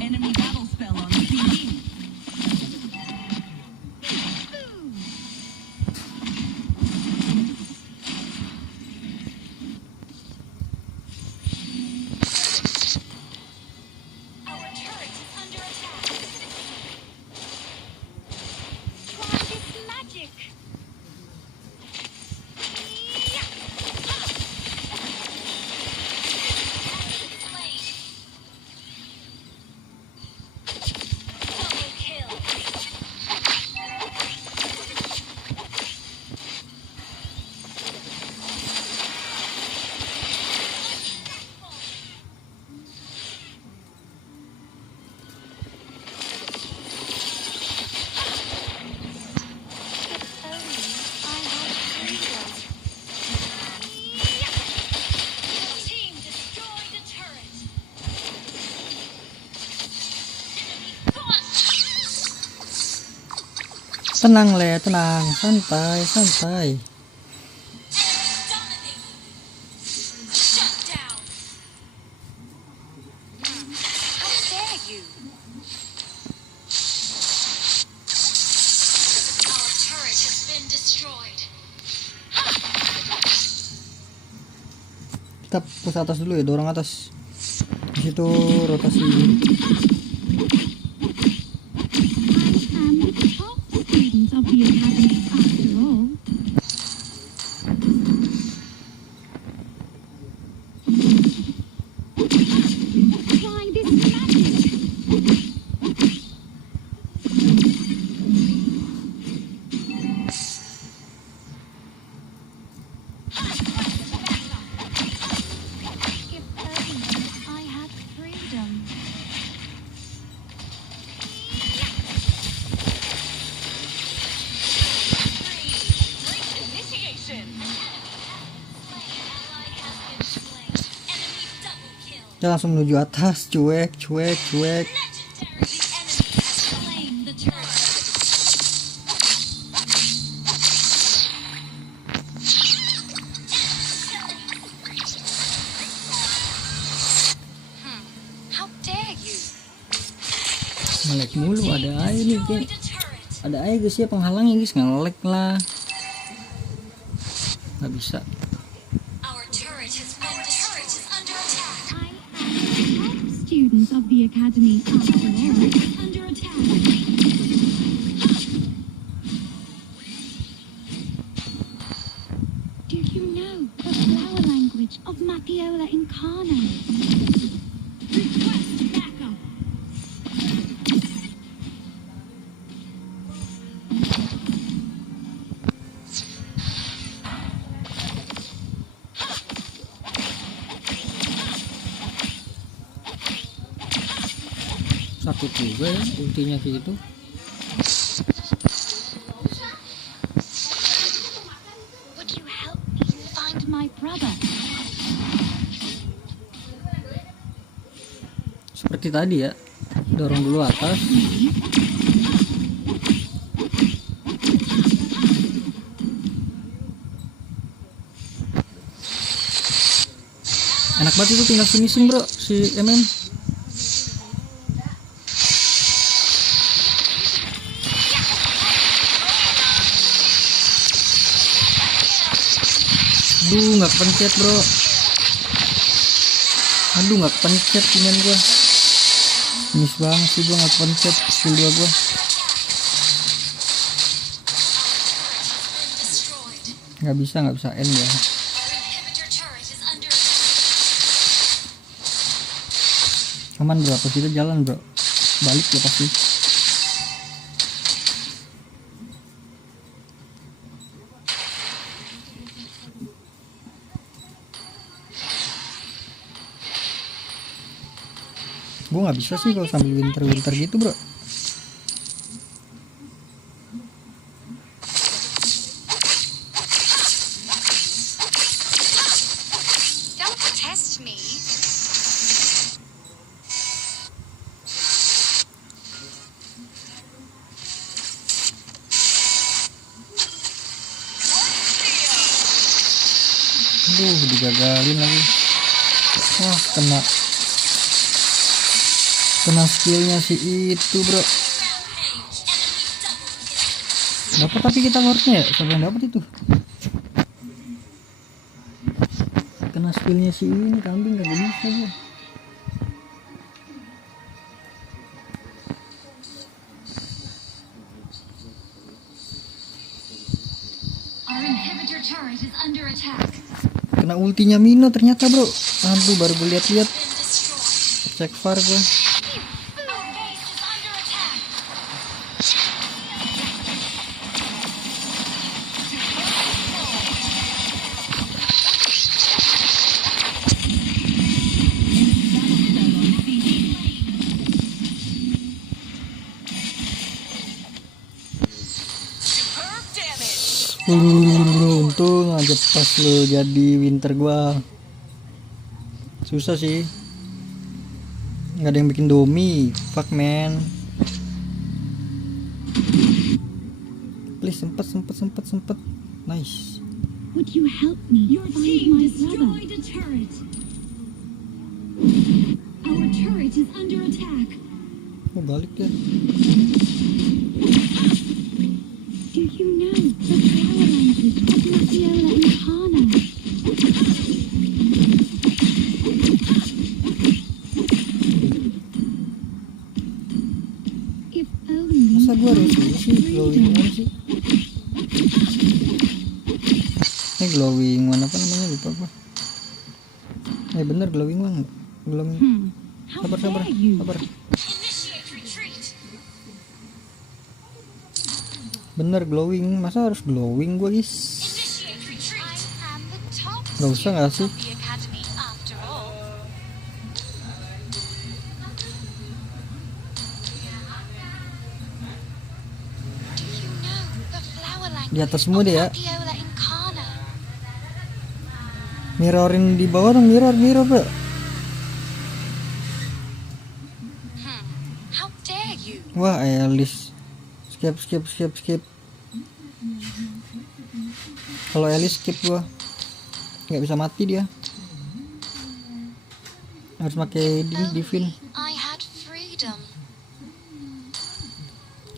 Enemy battle spell on CD. Our turret is under attack. Try this magic. Slain. Double kill. If only I had freedom. Your team destroyed a turret. Enemy gone. Tenang le, tenang, santai, santai. Dominating. Shut down. How dare you? Our turret has been destroyed. Kita push atas dulu ya, dorong atas. Di situ rotasi. I am the top student of the academy after all. Try this magic. If only I had freedom. Initiation. Ally has been slain. Enemy double kill. Kita langsung menuju atas, cuek, cuek, cuek. Legendary. The enemy has Nge-lag mulu, ada aja nih kayak. Ada aja guys ya penghalangnya guys, nge-lag lah. Nggak bisa. Our turret is under attack. I am the top student of the academy after all. Under attack. Do you know the flower language of Mapiola Incarna? Request backup. Sakit juga ya ultinya kayak gitu. Would you help me find my brother? Seperti tadi ya, dorong dulu atas. Enak banget itu tinggal finishing bro si MM. Aduh nggak kepencet bro. Aduh nggak kepencet pilihan gua. Miss banget sih gua nggak kepencet skill 2 gua. Nggak bisa end ya. Inhibitor turret is under attack. Aman bro, apa kita jalan bro. Balik ya pasti. Gue nggak bisa sih kalau sambil winter gitu bro. Don't test me. Aduh digagalin lagi. Wah kena skillnya si itu bro. Dapat tapi kita lordnya ya, siapa yang dapat itu? Kena skillnya si ini kambing gak bisa gua. Our inhibitor turret is under attack. Kena ultinya Mino ternyata bro. Aduh baru gue lihat-lihat. Cek VAR gua. Our base is under attack. Superb damage. Untung aja pas lo jadi winter gua. Susah sih. Nggak ada yang bikin domi. Fuck man. Please sempet. Nice. Would you help me find my brother? A turret. Our turret is under attack. Oh balik ya. Do you know the flower language of Mapiola Incarna? If only Masa gua harus ini sih glowing one sih. Ini glowing one apa namanya lupa gua. Bener glowing one. Glowing. How Sabar. dare you? Initiate retreat. Bener glowing. Masa harus glowing gua guys? Initiate retreat. I am the top Nggak usah nggak sih? of the academy after all. Do you know the flower language Di atas semua deh ya. of Mapiola Incarna? Mirrorin di bawah dong, mirror bro. How dare you? Wah Elis. Skip. Kalau Elis skip gua. Nggak bisa mati dia. Harus pakai divin. I had freedom.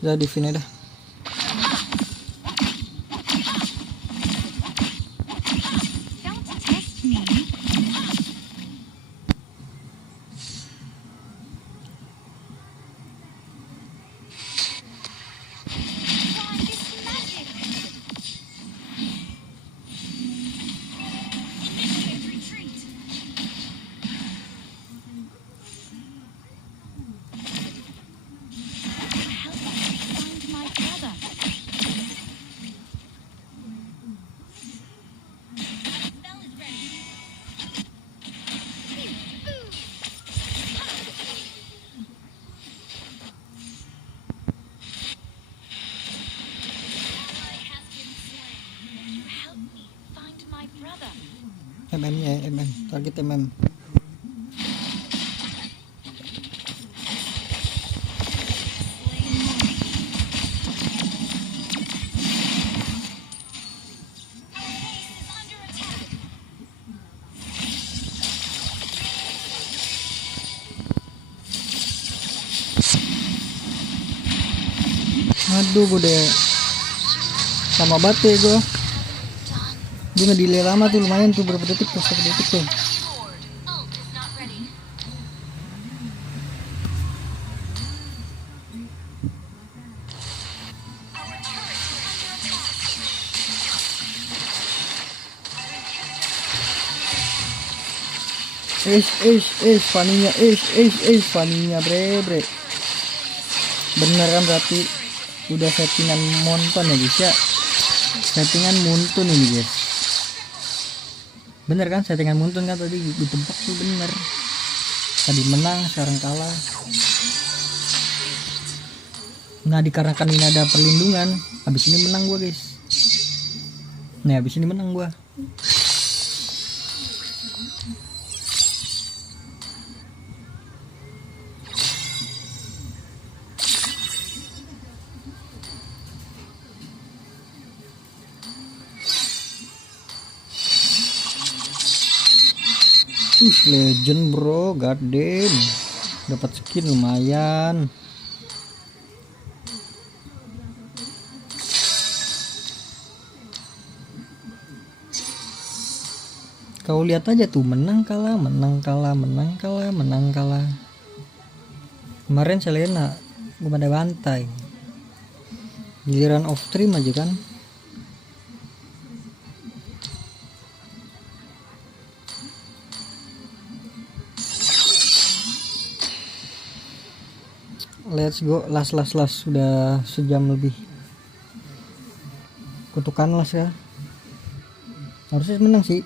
Udah divin dah. Don't test me. Why this magic? Retreat. Help me find my brother. Spell is ready. Ally has been slain. You help me find my brother. MM nya ya, MM. Target MM. Under attack. Aduh, gue deh sama bate gue. Dia ngedelay lama tuh, lumayan tuh, berapa detik tuh, 1 detik tuh. Lord, ult is not ready. Our turret is under attack. Vaninya bre. Bener kan berarti udah settingan monton ya guys ya. Settingan muntun ini guys. Bener kan settingan muntun kan tadi ditebak tuh bener. Tadi menang, sekarang kalah. Nah dikarenakan ini ada perlindungan, habis ini menang gua guys. Nah habis ini menang gua. Legend bro, goddamn. Dapat skin lumayan. Kau lihat aja tuh, menang kalah. Kemarin Selena gue pada bantai. Giliran off stream aja kan. Let's go, last sudah sejam lebih. Kutukan las ya. Harusnya menang sih.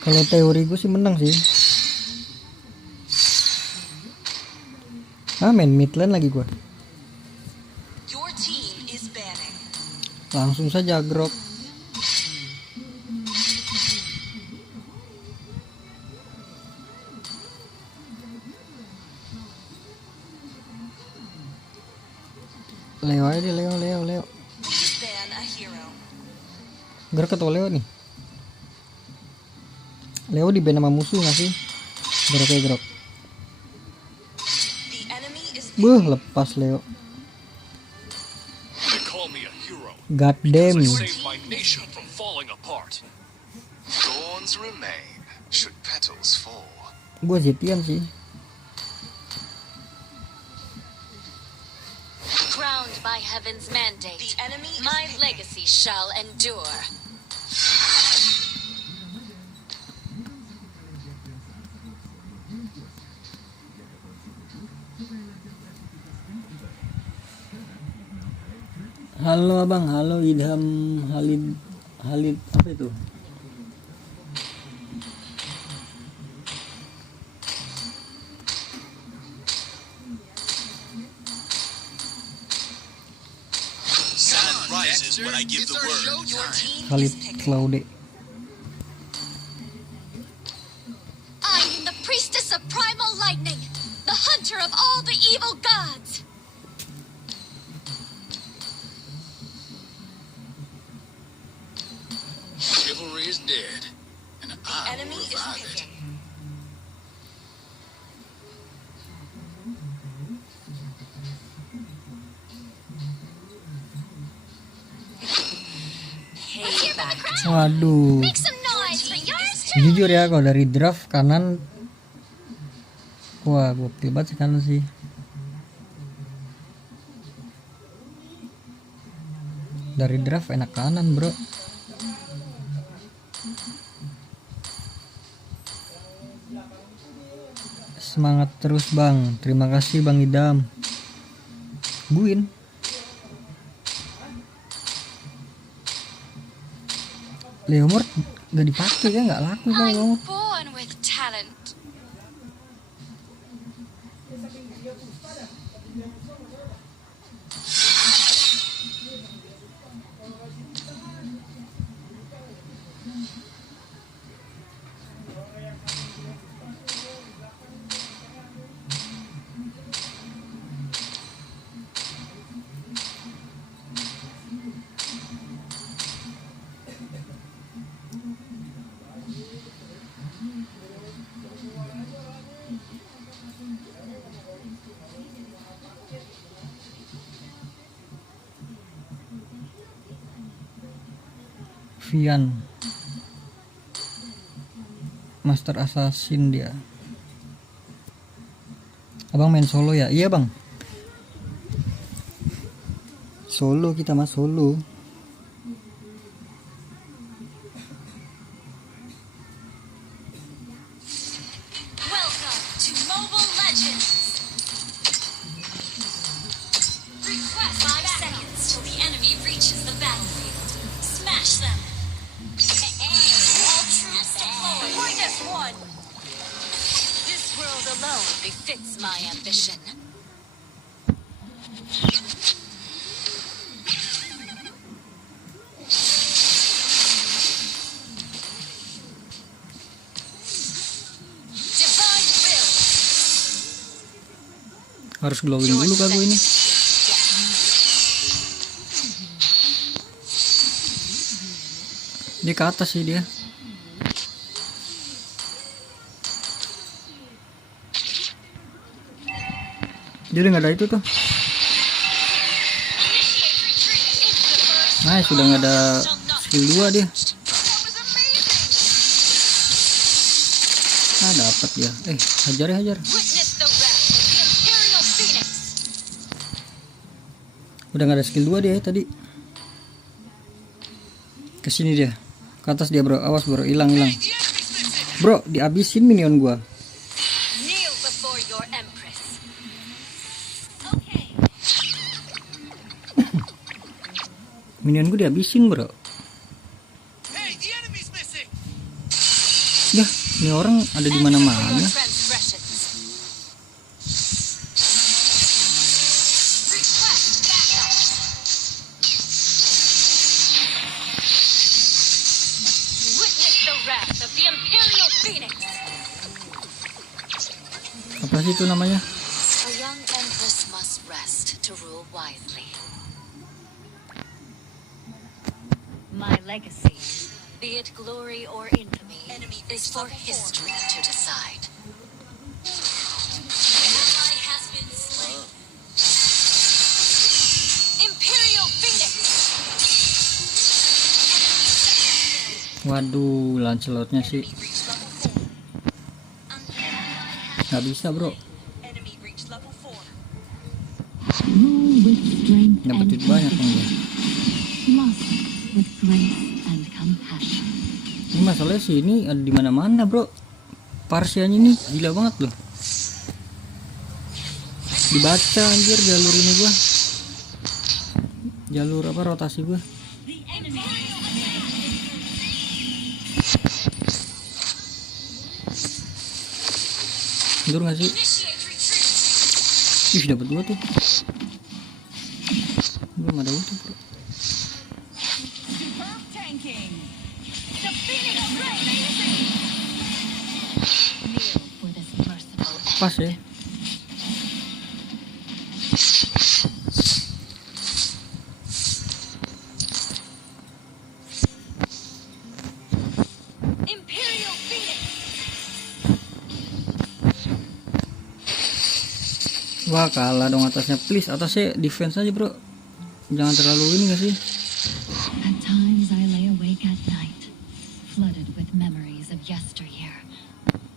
Kalau teori gue sih menang sih. Main mid lane lagi gue. Your team is banning. Langsung saja grok. Leo aja deh, Leo. Please ban a hero. Gerak atau Leo nih? Leo di ban sama musuh gak sih? Gerak. The enemy is Lepas Leo. They call me a hero. God damn. I saved my nation from falling apart. Thorns remain, should petals fall. Gue Zetian sih. Crowned by heaven's mandate, The enemy is my picking. legacy shall endure. Halo abang, halo Idham Halid apa itu? Sun rises when I give the word. Your team Halid is picking. Claude. I am the priestess of primal lightning, the hunter of all the evil gods. Chivalry is dead, and I will Enemy is revive it. picking. Waduh, Make some noise for yours. jujur ya kalau dari draft kanan, wah gokil banget sih kanan sih. Dari draft enak kanan bro. Semangat terus bang, terima kasih bang Idam. Buin. Leomord gak dipakai ya, nggak laku kan I'm Leomord. born with talent. Vian, Master Assassin dia. Abang main solo ya? Iya bang. Solo kita mas solo. Welcome to Mobile Legends. Request 5 seconds till the enemy reaches the battlefield. Smash them. All troops deployed. Point as one. This world alone befits my ambition. Divine will. Harus glowing dulu kak gue ini. Dia ke atas sih dia. Dia udah nggak ada itu tuh. Nah sudah nggak ada skill 2 dia. Ah dapat dia. Hajar ya hajar. Witness the wrath of the Imperial Phoenix. Udah nggak ada skill 2 dia tadi. Kesini dia. Ke atas dia bro. Awas bro. Hilang. Bro dihabisin minion gua. Kneel before your empress. Okay. Minion gua dihabisin bro. Hey, the enemy's missing. Yah ini orang ada di mana-mana. Your transgressions. Request backup. Witness the wrath of the Imperial Phoenix. Apa sih itu namanya? A young empress must rest to rule wisely. My legacy, be it glory or infamy, is for history to decide. An ally has been slain. Imperial Phoenix. Waduh Lancelotnya sih nggak bisa bro. Enemy reached level 4. Rule with strength Dapat and duit banyak kan dia. lust with grace and compassion. Ini masalahnya sih ini ada di mana-mana bro. Parsianya ini gila banget loh. Dibaca anjir jalur ini gua. Jalur apa rotasi gua. Mundur gak sih? Initiate retreat. Ih dapat 2 tuh. Belum ada ulti bro. Kneel for this merciful act. Pas ya. Imperial Phoenix. Wah kalah dong atasnya, please atasnya defense aja bro, jangan terlalu ini gak sih. At times I lay awake at night, flooded with memories of yesteryear,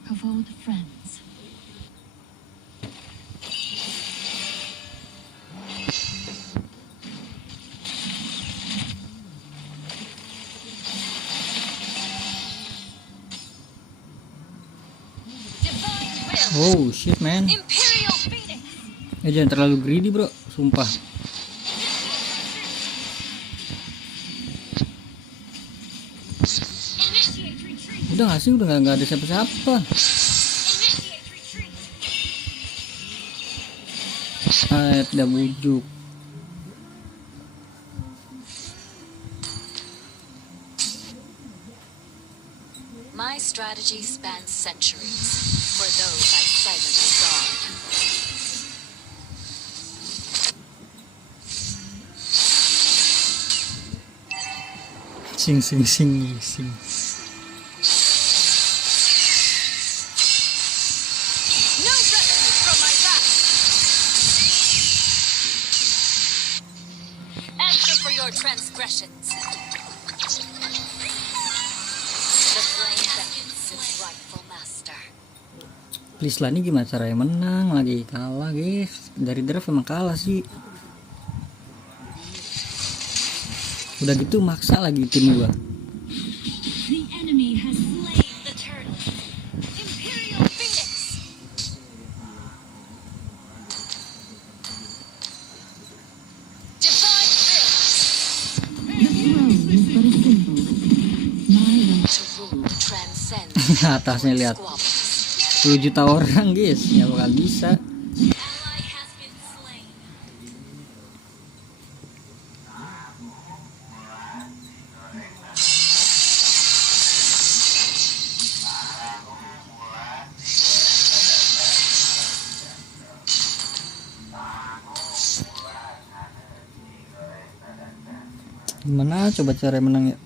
of old friends. Oh shit man, Imperial Phoenix. jangan terlalu greedy bro, sumpah. Initiate retreat. Udah gak sih, udah nggak ada siapa-siapa. Initiate retreat. Tidak bujuk. My strategy spans centuries. For those I silently guard. Sing sing sing sing. No rescue from my wrath. Answer for your transgressions. The flame beckons its rightful master. Please lah, ini gimana caranya menang lagi, kalah guys. Dari draft emang kalah sih. Udah gitu maksa lagi tim gua. The enemy has slain. The turtle. Imperial Phoenix. Divine will. The throne is but a symbol. My right To rule transcends Atasnya lihat, squabbles. 10 juta orang guys, nggak bakal bisa. Ally has been slain. Gimana coba cara menang ya?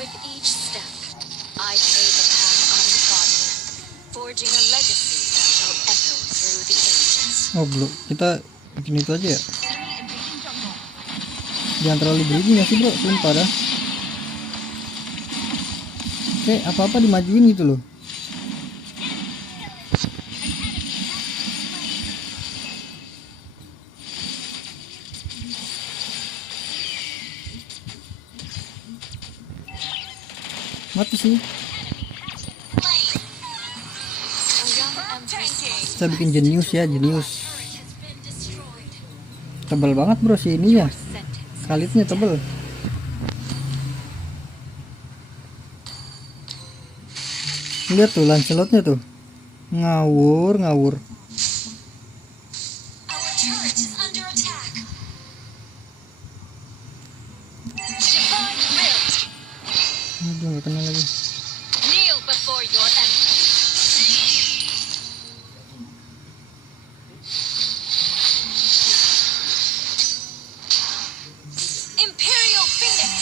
With each step, I pave a path untrodden, forging a legacy that shall echo through the ages. Oh belum, kita bikin itu aja ya. Jangan terlalu greedy nggak sih bro, sumpah dah. Kayak apa-apa dimajuin gitu loh. Mati sih. A young empress has Kita bikin jenius ya, jenius. been destroyed. Tebal banget bro si ininya. Sentence. Kalitnya tebel. Lihat tuh Lancelotnya tuh. Ngawur, ngawur. Our turret is under attack. Divine will. Aduh nggak kena lagi. Kneel before your enemy. Imperial Phoenix.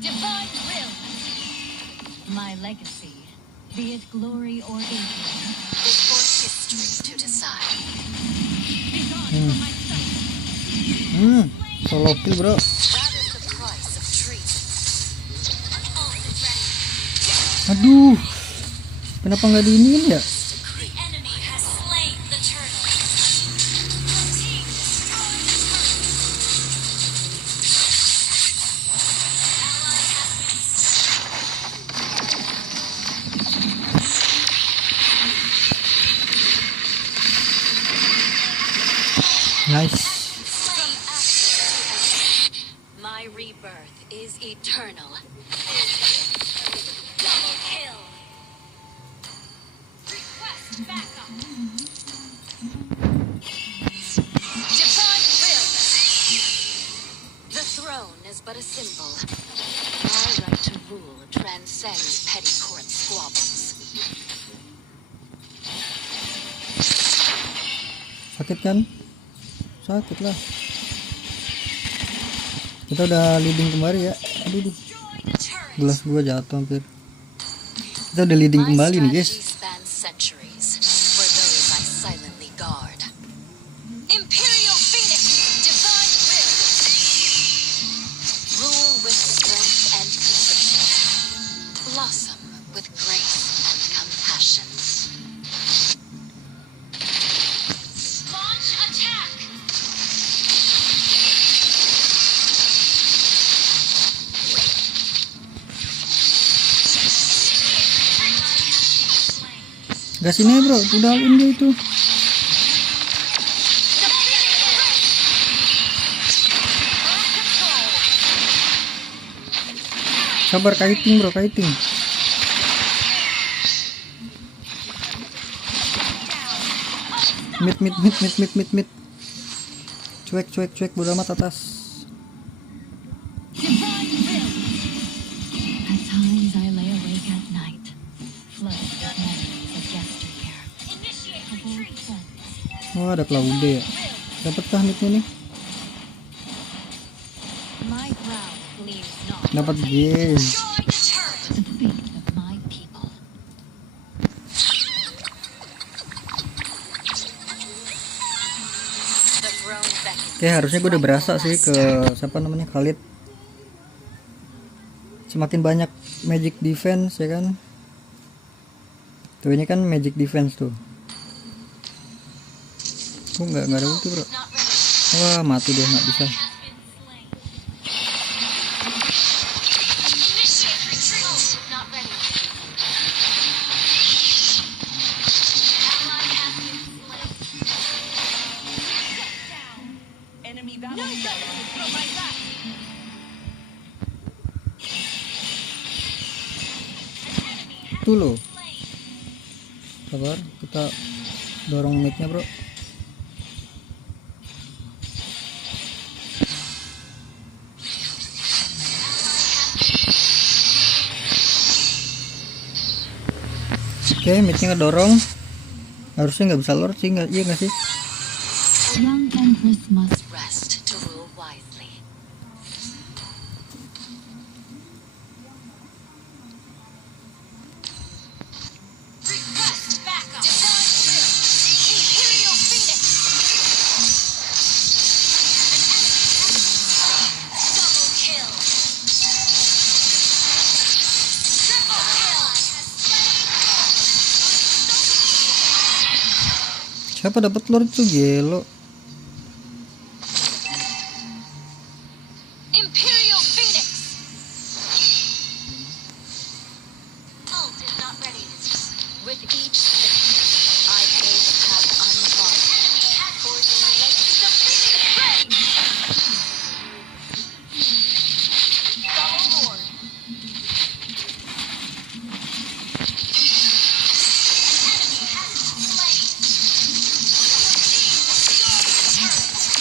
Divine will. My legacy, be it glory or evil, Is for history to decide. Solo kill bro. That is the price of treason. Ult is ready. Aduh. Kenapa nggak diiniin ya? The enemy has slain the turtle. Your team destroyed the turtle. Ally has been slain. Nice. From ashes to ashes, my rebirth is eternal. Double kill. Request backup. Divine will. The throne is but a symbol. My right to rule transcends petty court squabbles. Sakit kan? Sakit lah. Kita udah leading kembali ya. Aduh. Destroy the turret. Gelas gua jatuh hampir. Kita udah leading kembali nih guys. Spans centuries for those I silently guard. Imperial Phoenix, divine will. Rule with strength and precision. Blossom with grace and compassion. Launch attack. Gas ini bro, udahin dia itu. Sabar, kiting bro, kiting. Mid. Cuek, bodo amat atas. Divine will. At times I lay awake at night, flooded with memories of yesteryear. Of old friends. Wah, ada Claude ya. Dapatkah midnya nih? My crown gleams not. Dapat guys. The fate of my people. The throne beckons. Oke, harusnya gue udah berasa sih ke siapa namanya, Khalid. Semakin banyak magic defense ya kan. Tuh ini kan magic defense tuh. Kok nggak ada ulti bro? Wah mati dia, nggak bisa. Initiate retreat. Not ready. Ally has been slain. Enemy battle from my back. Tuh loh. Sabar, kita dorong midnya bro. Oke, midnya ngedorong. Harusnya nggak bisa lord sih, nggak? Iya nggak sih? Young Empress must Rest to rule wisely. Request backup. Divine will. Imperial Phoenix. Double kill. Triple kill. Siapa dapat lord itu gelo? Imperial Phoenix. Ult is not ready. With each step, I pave a path unmarked. Forging a legacy. The Phoenix Rain. Double Lord.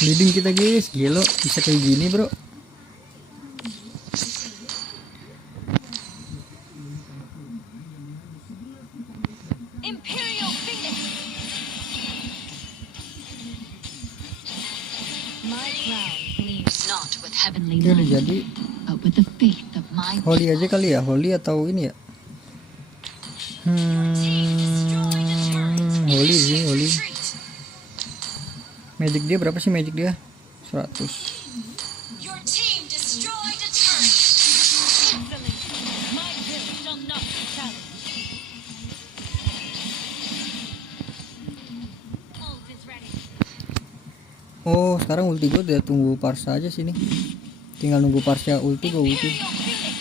Leading kita guys, gelo bisa kayak gini bro. Imperial Phoenix. My crown gleams not with heavenly heavenly Oke udah light, jadi. but with the faith of my Holy aja kali ya, Holy atau ini ya? Holy sih, Holy. Magic dia berapa sih magic dia? 100. Your team destroyed a turret. Instantly. My will shall not be challenged. Ult is ready. Oh sekarang ulti gue udah tunggu Parsa aja sini. Tinggal nunggu Parsa ulti gue ulti. Imperial Phoenix.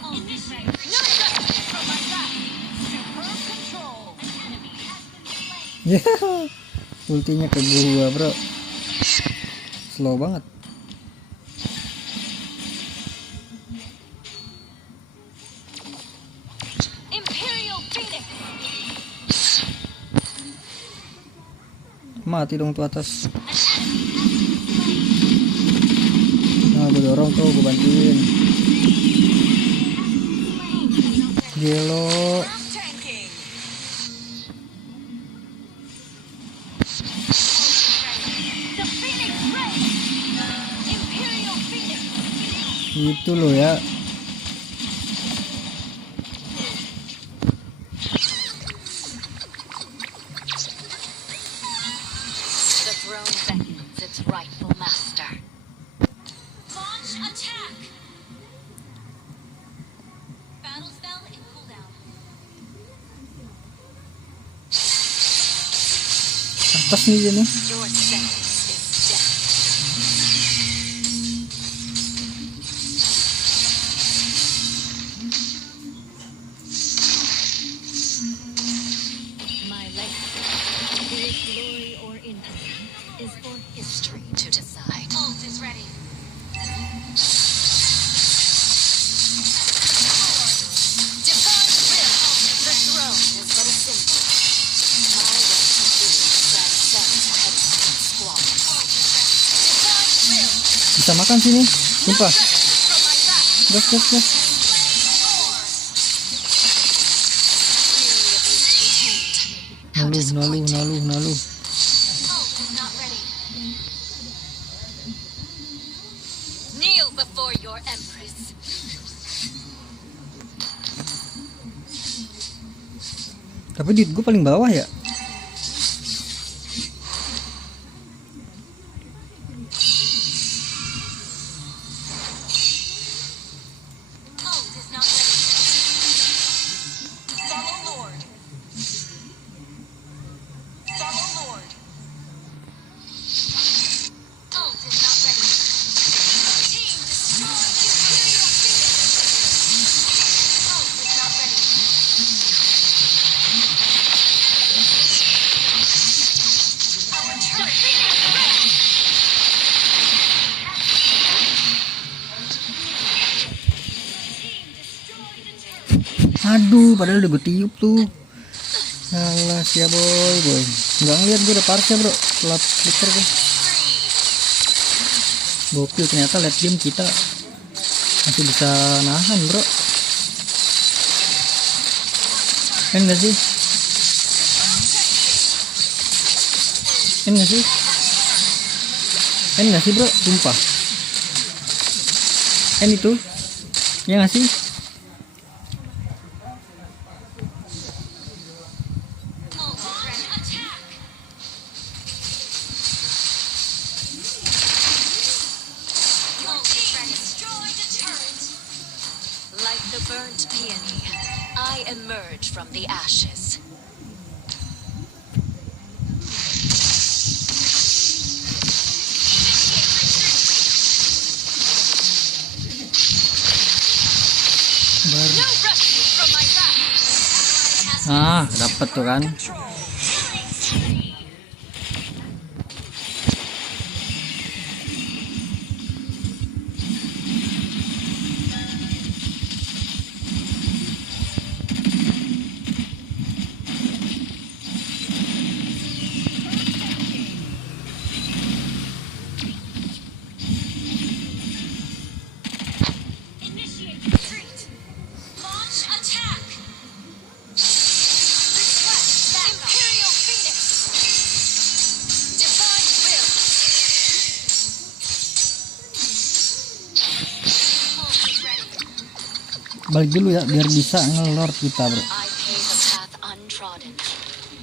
Ult is ready. No justice from my back. Superb control. Ya, ultinya ke gua bro. Slow banget. Imperial Phoenix. Mati dong tuh atas. Nah gue dorong tuh, gue bantuin. Gelo. Tanking. The Phoenix Rain. Itu loh ya. The throne beckons its rightful master. Launch attack. Battle spell in cooldown. Atas nih dia nih. Your sentence is death. My legacy, be it glory or infamy, is for history to decide. Ult is ready. Divine will, the throne is but a symbol. My right to rule transcends petty squalor. Divine will, Bisa makan sini. Sumpah. from my back. Gas. Weary of being detained. How disappointing. Nalu. Ult is not ready. Kneel before your empress. Tapi duit gue paling bawah ya. Ult is not ready. Follow Lord. Follow Lord. Ult is not ready. Team destroy the Imperial Phoenix. Ult is not ready. Our turret is ready. Team destroy the turret. Aduh, padahal udah gue tiup tuh. Alah, siap boy. Nggak ngeliat gue udah parse bro. Telat flicker gue. Gokil, ternyata late game kita masih bisa nahan bro. Kan nggak sih? Kan nggak sih? Kan nggak sih bro? Sumpah. Kan itu? Ya nggak sih? Launch attack. Your team destroy the turret. Like the burnt peony, I emerge from the ashes. Baru. No rescue from my wrath. Ah, dapet tuh kan. Initiate retreat. Launch attack. Request backup. Imperial Phoenix. Divine will. Ult is ready. Balik dulu ya biar bisa ngelord kita bro. I pave a path untrodden,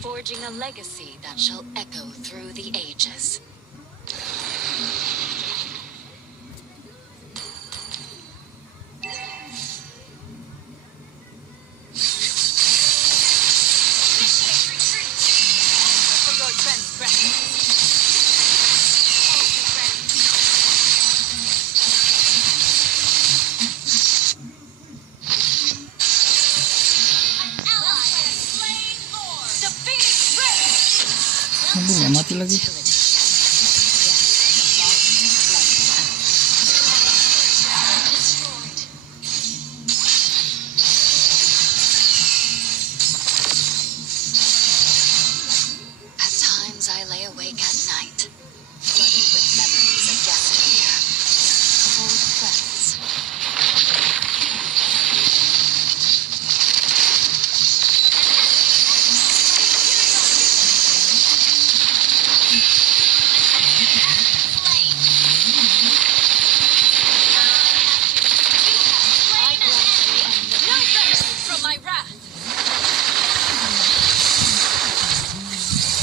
forging a legacy that shall echo through the ages. Initiate retreat. For your transgressions. Ult is ready. An ally has slain Lord. The Phoenix Ray. Aduh, nggak mati lagi. Yes, the moth flame. Destroyed. At times I lay awake at night, flooded with memories of yesteryear, of old friends.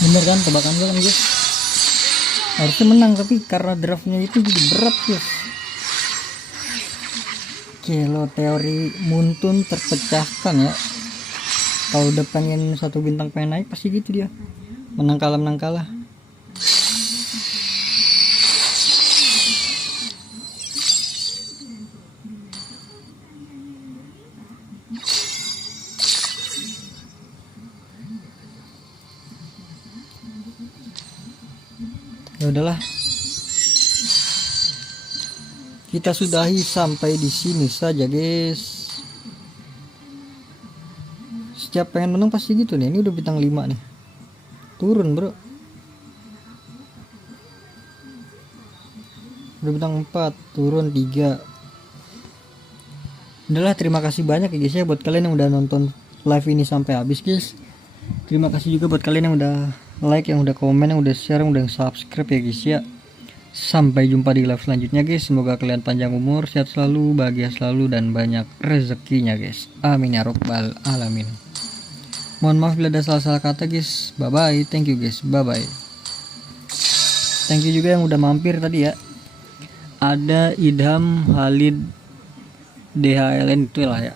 Bener kan tebakan gue kan guys, harusnya menang tapi karena draftnya itu jadi berat guys. Oke lo, teori Muntun terpecahkan ya. Kalau udah pengen satu bintang pengen naik pasti gitu dia, menang kalah. Ya udahlah, kita sudahi sampai di sini saja guys. Setiap pengen menang pasti gitu nih. Ini udah bintang 5 nih, turun bro. Udah bintang 4, turun 3. Udahlah, terima kasih banyak ya guys ya buat kalian yang udah nonton live ini sampai habis guys. Terima kasih juga buat kalian yang udah like, yang udah komen, yang udah share, yang udah subscribe ya guys ya. Sampai jumpa di live selanjutnya guys. Semoga kalian panjang umur, sehat selalu, bahagia selalu, dan banyak rezekinya guys. Amin ya robbal alamin. Mohon maaf bila ada salah-salah kata guys. Bye bye, thank you guys, bye bye. Thank you juga yang udah mampir tadi ya. Ada Idham Halid DHLN itu lah ya.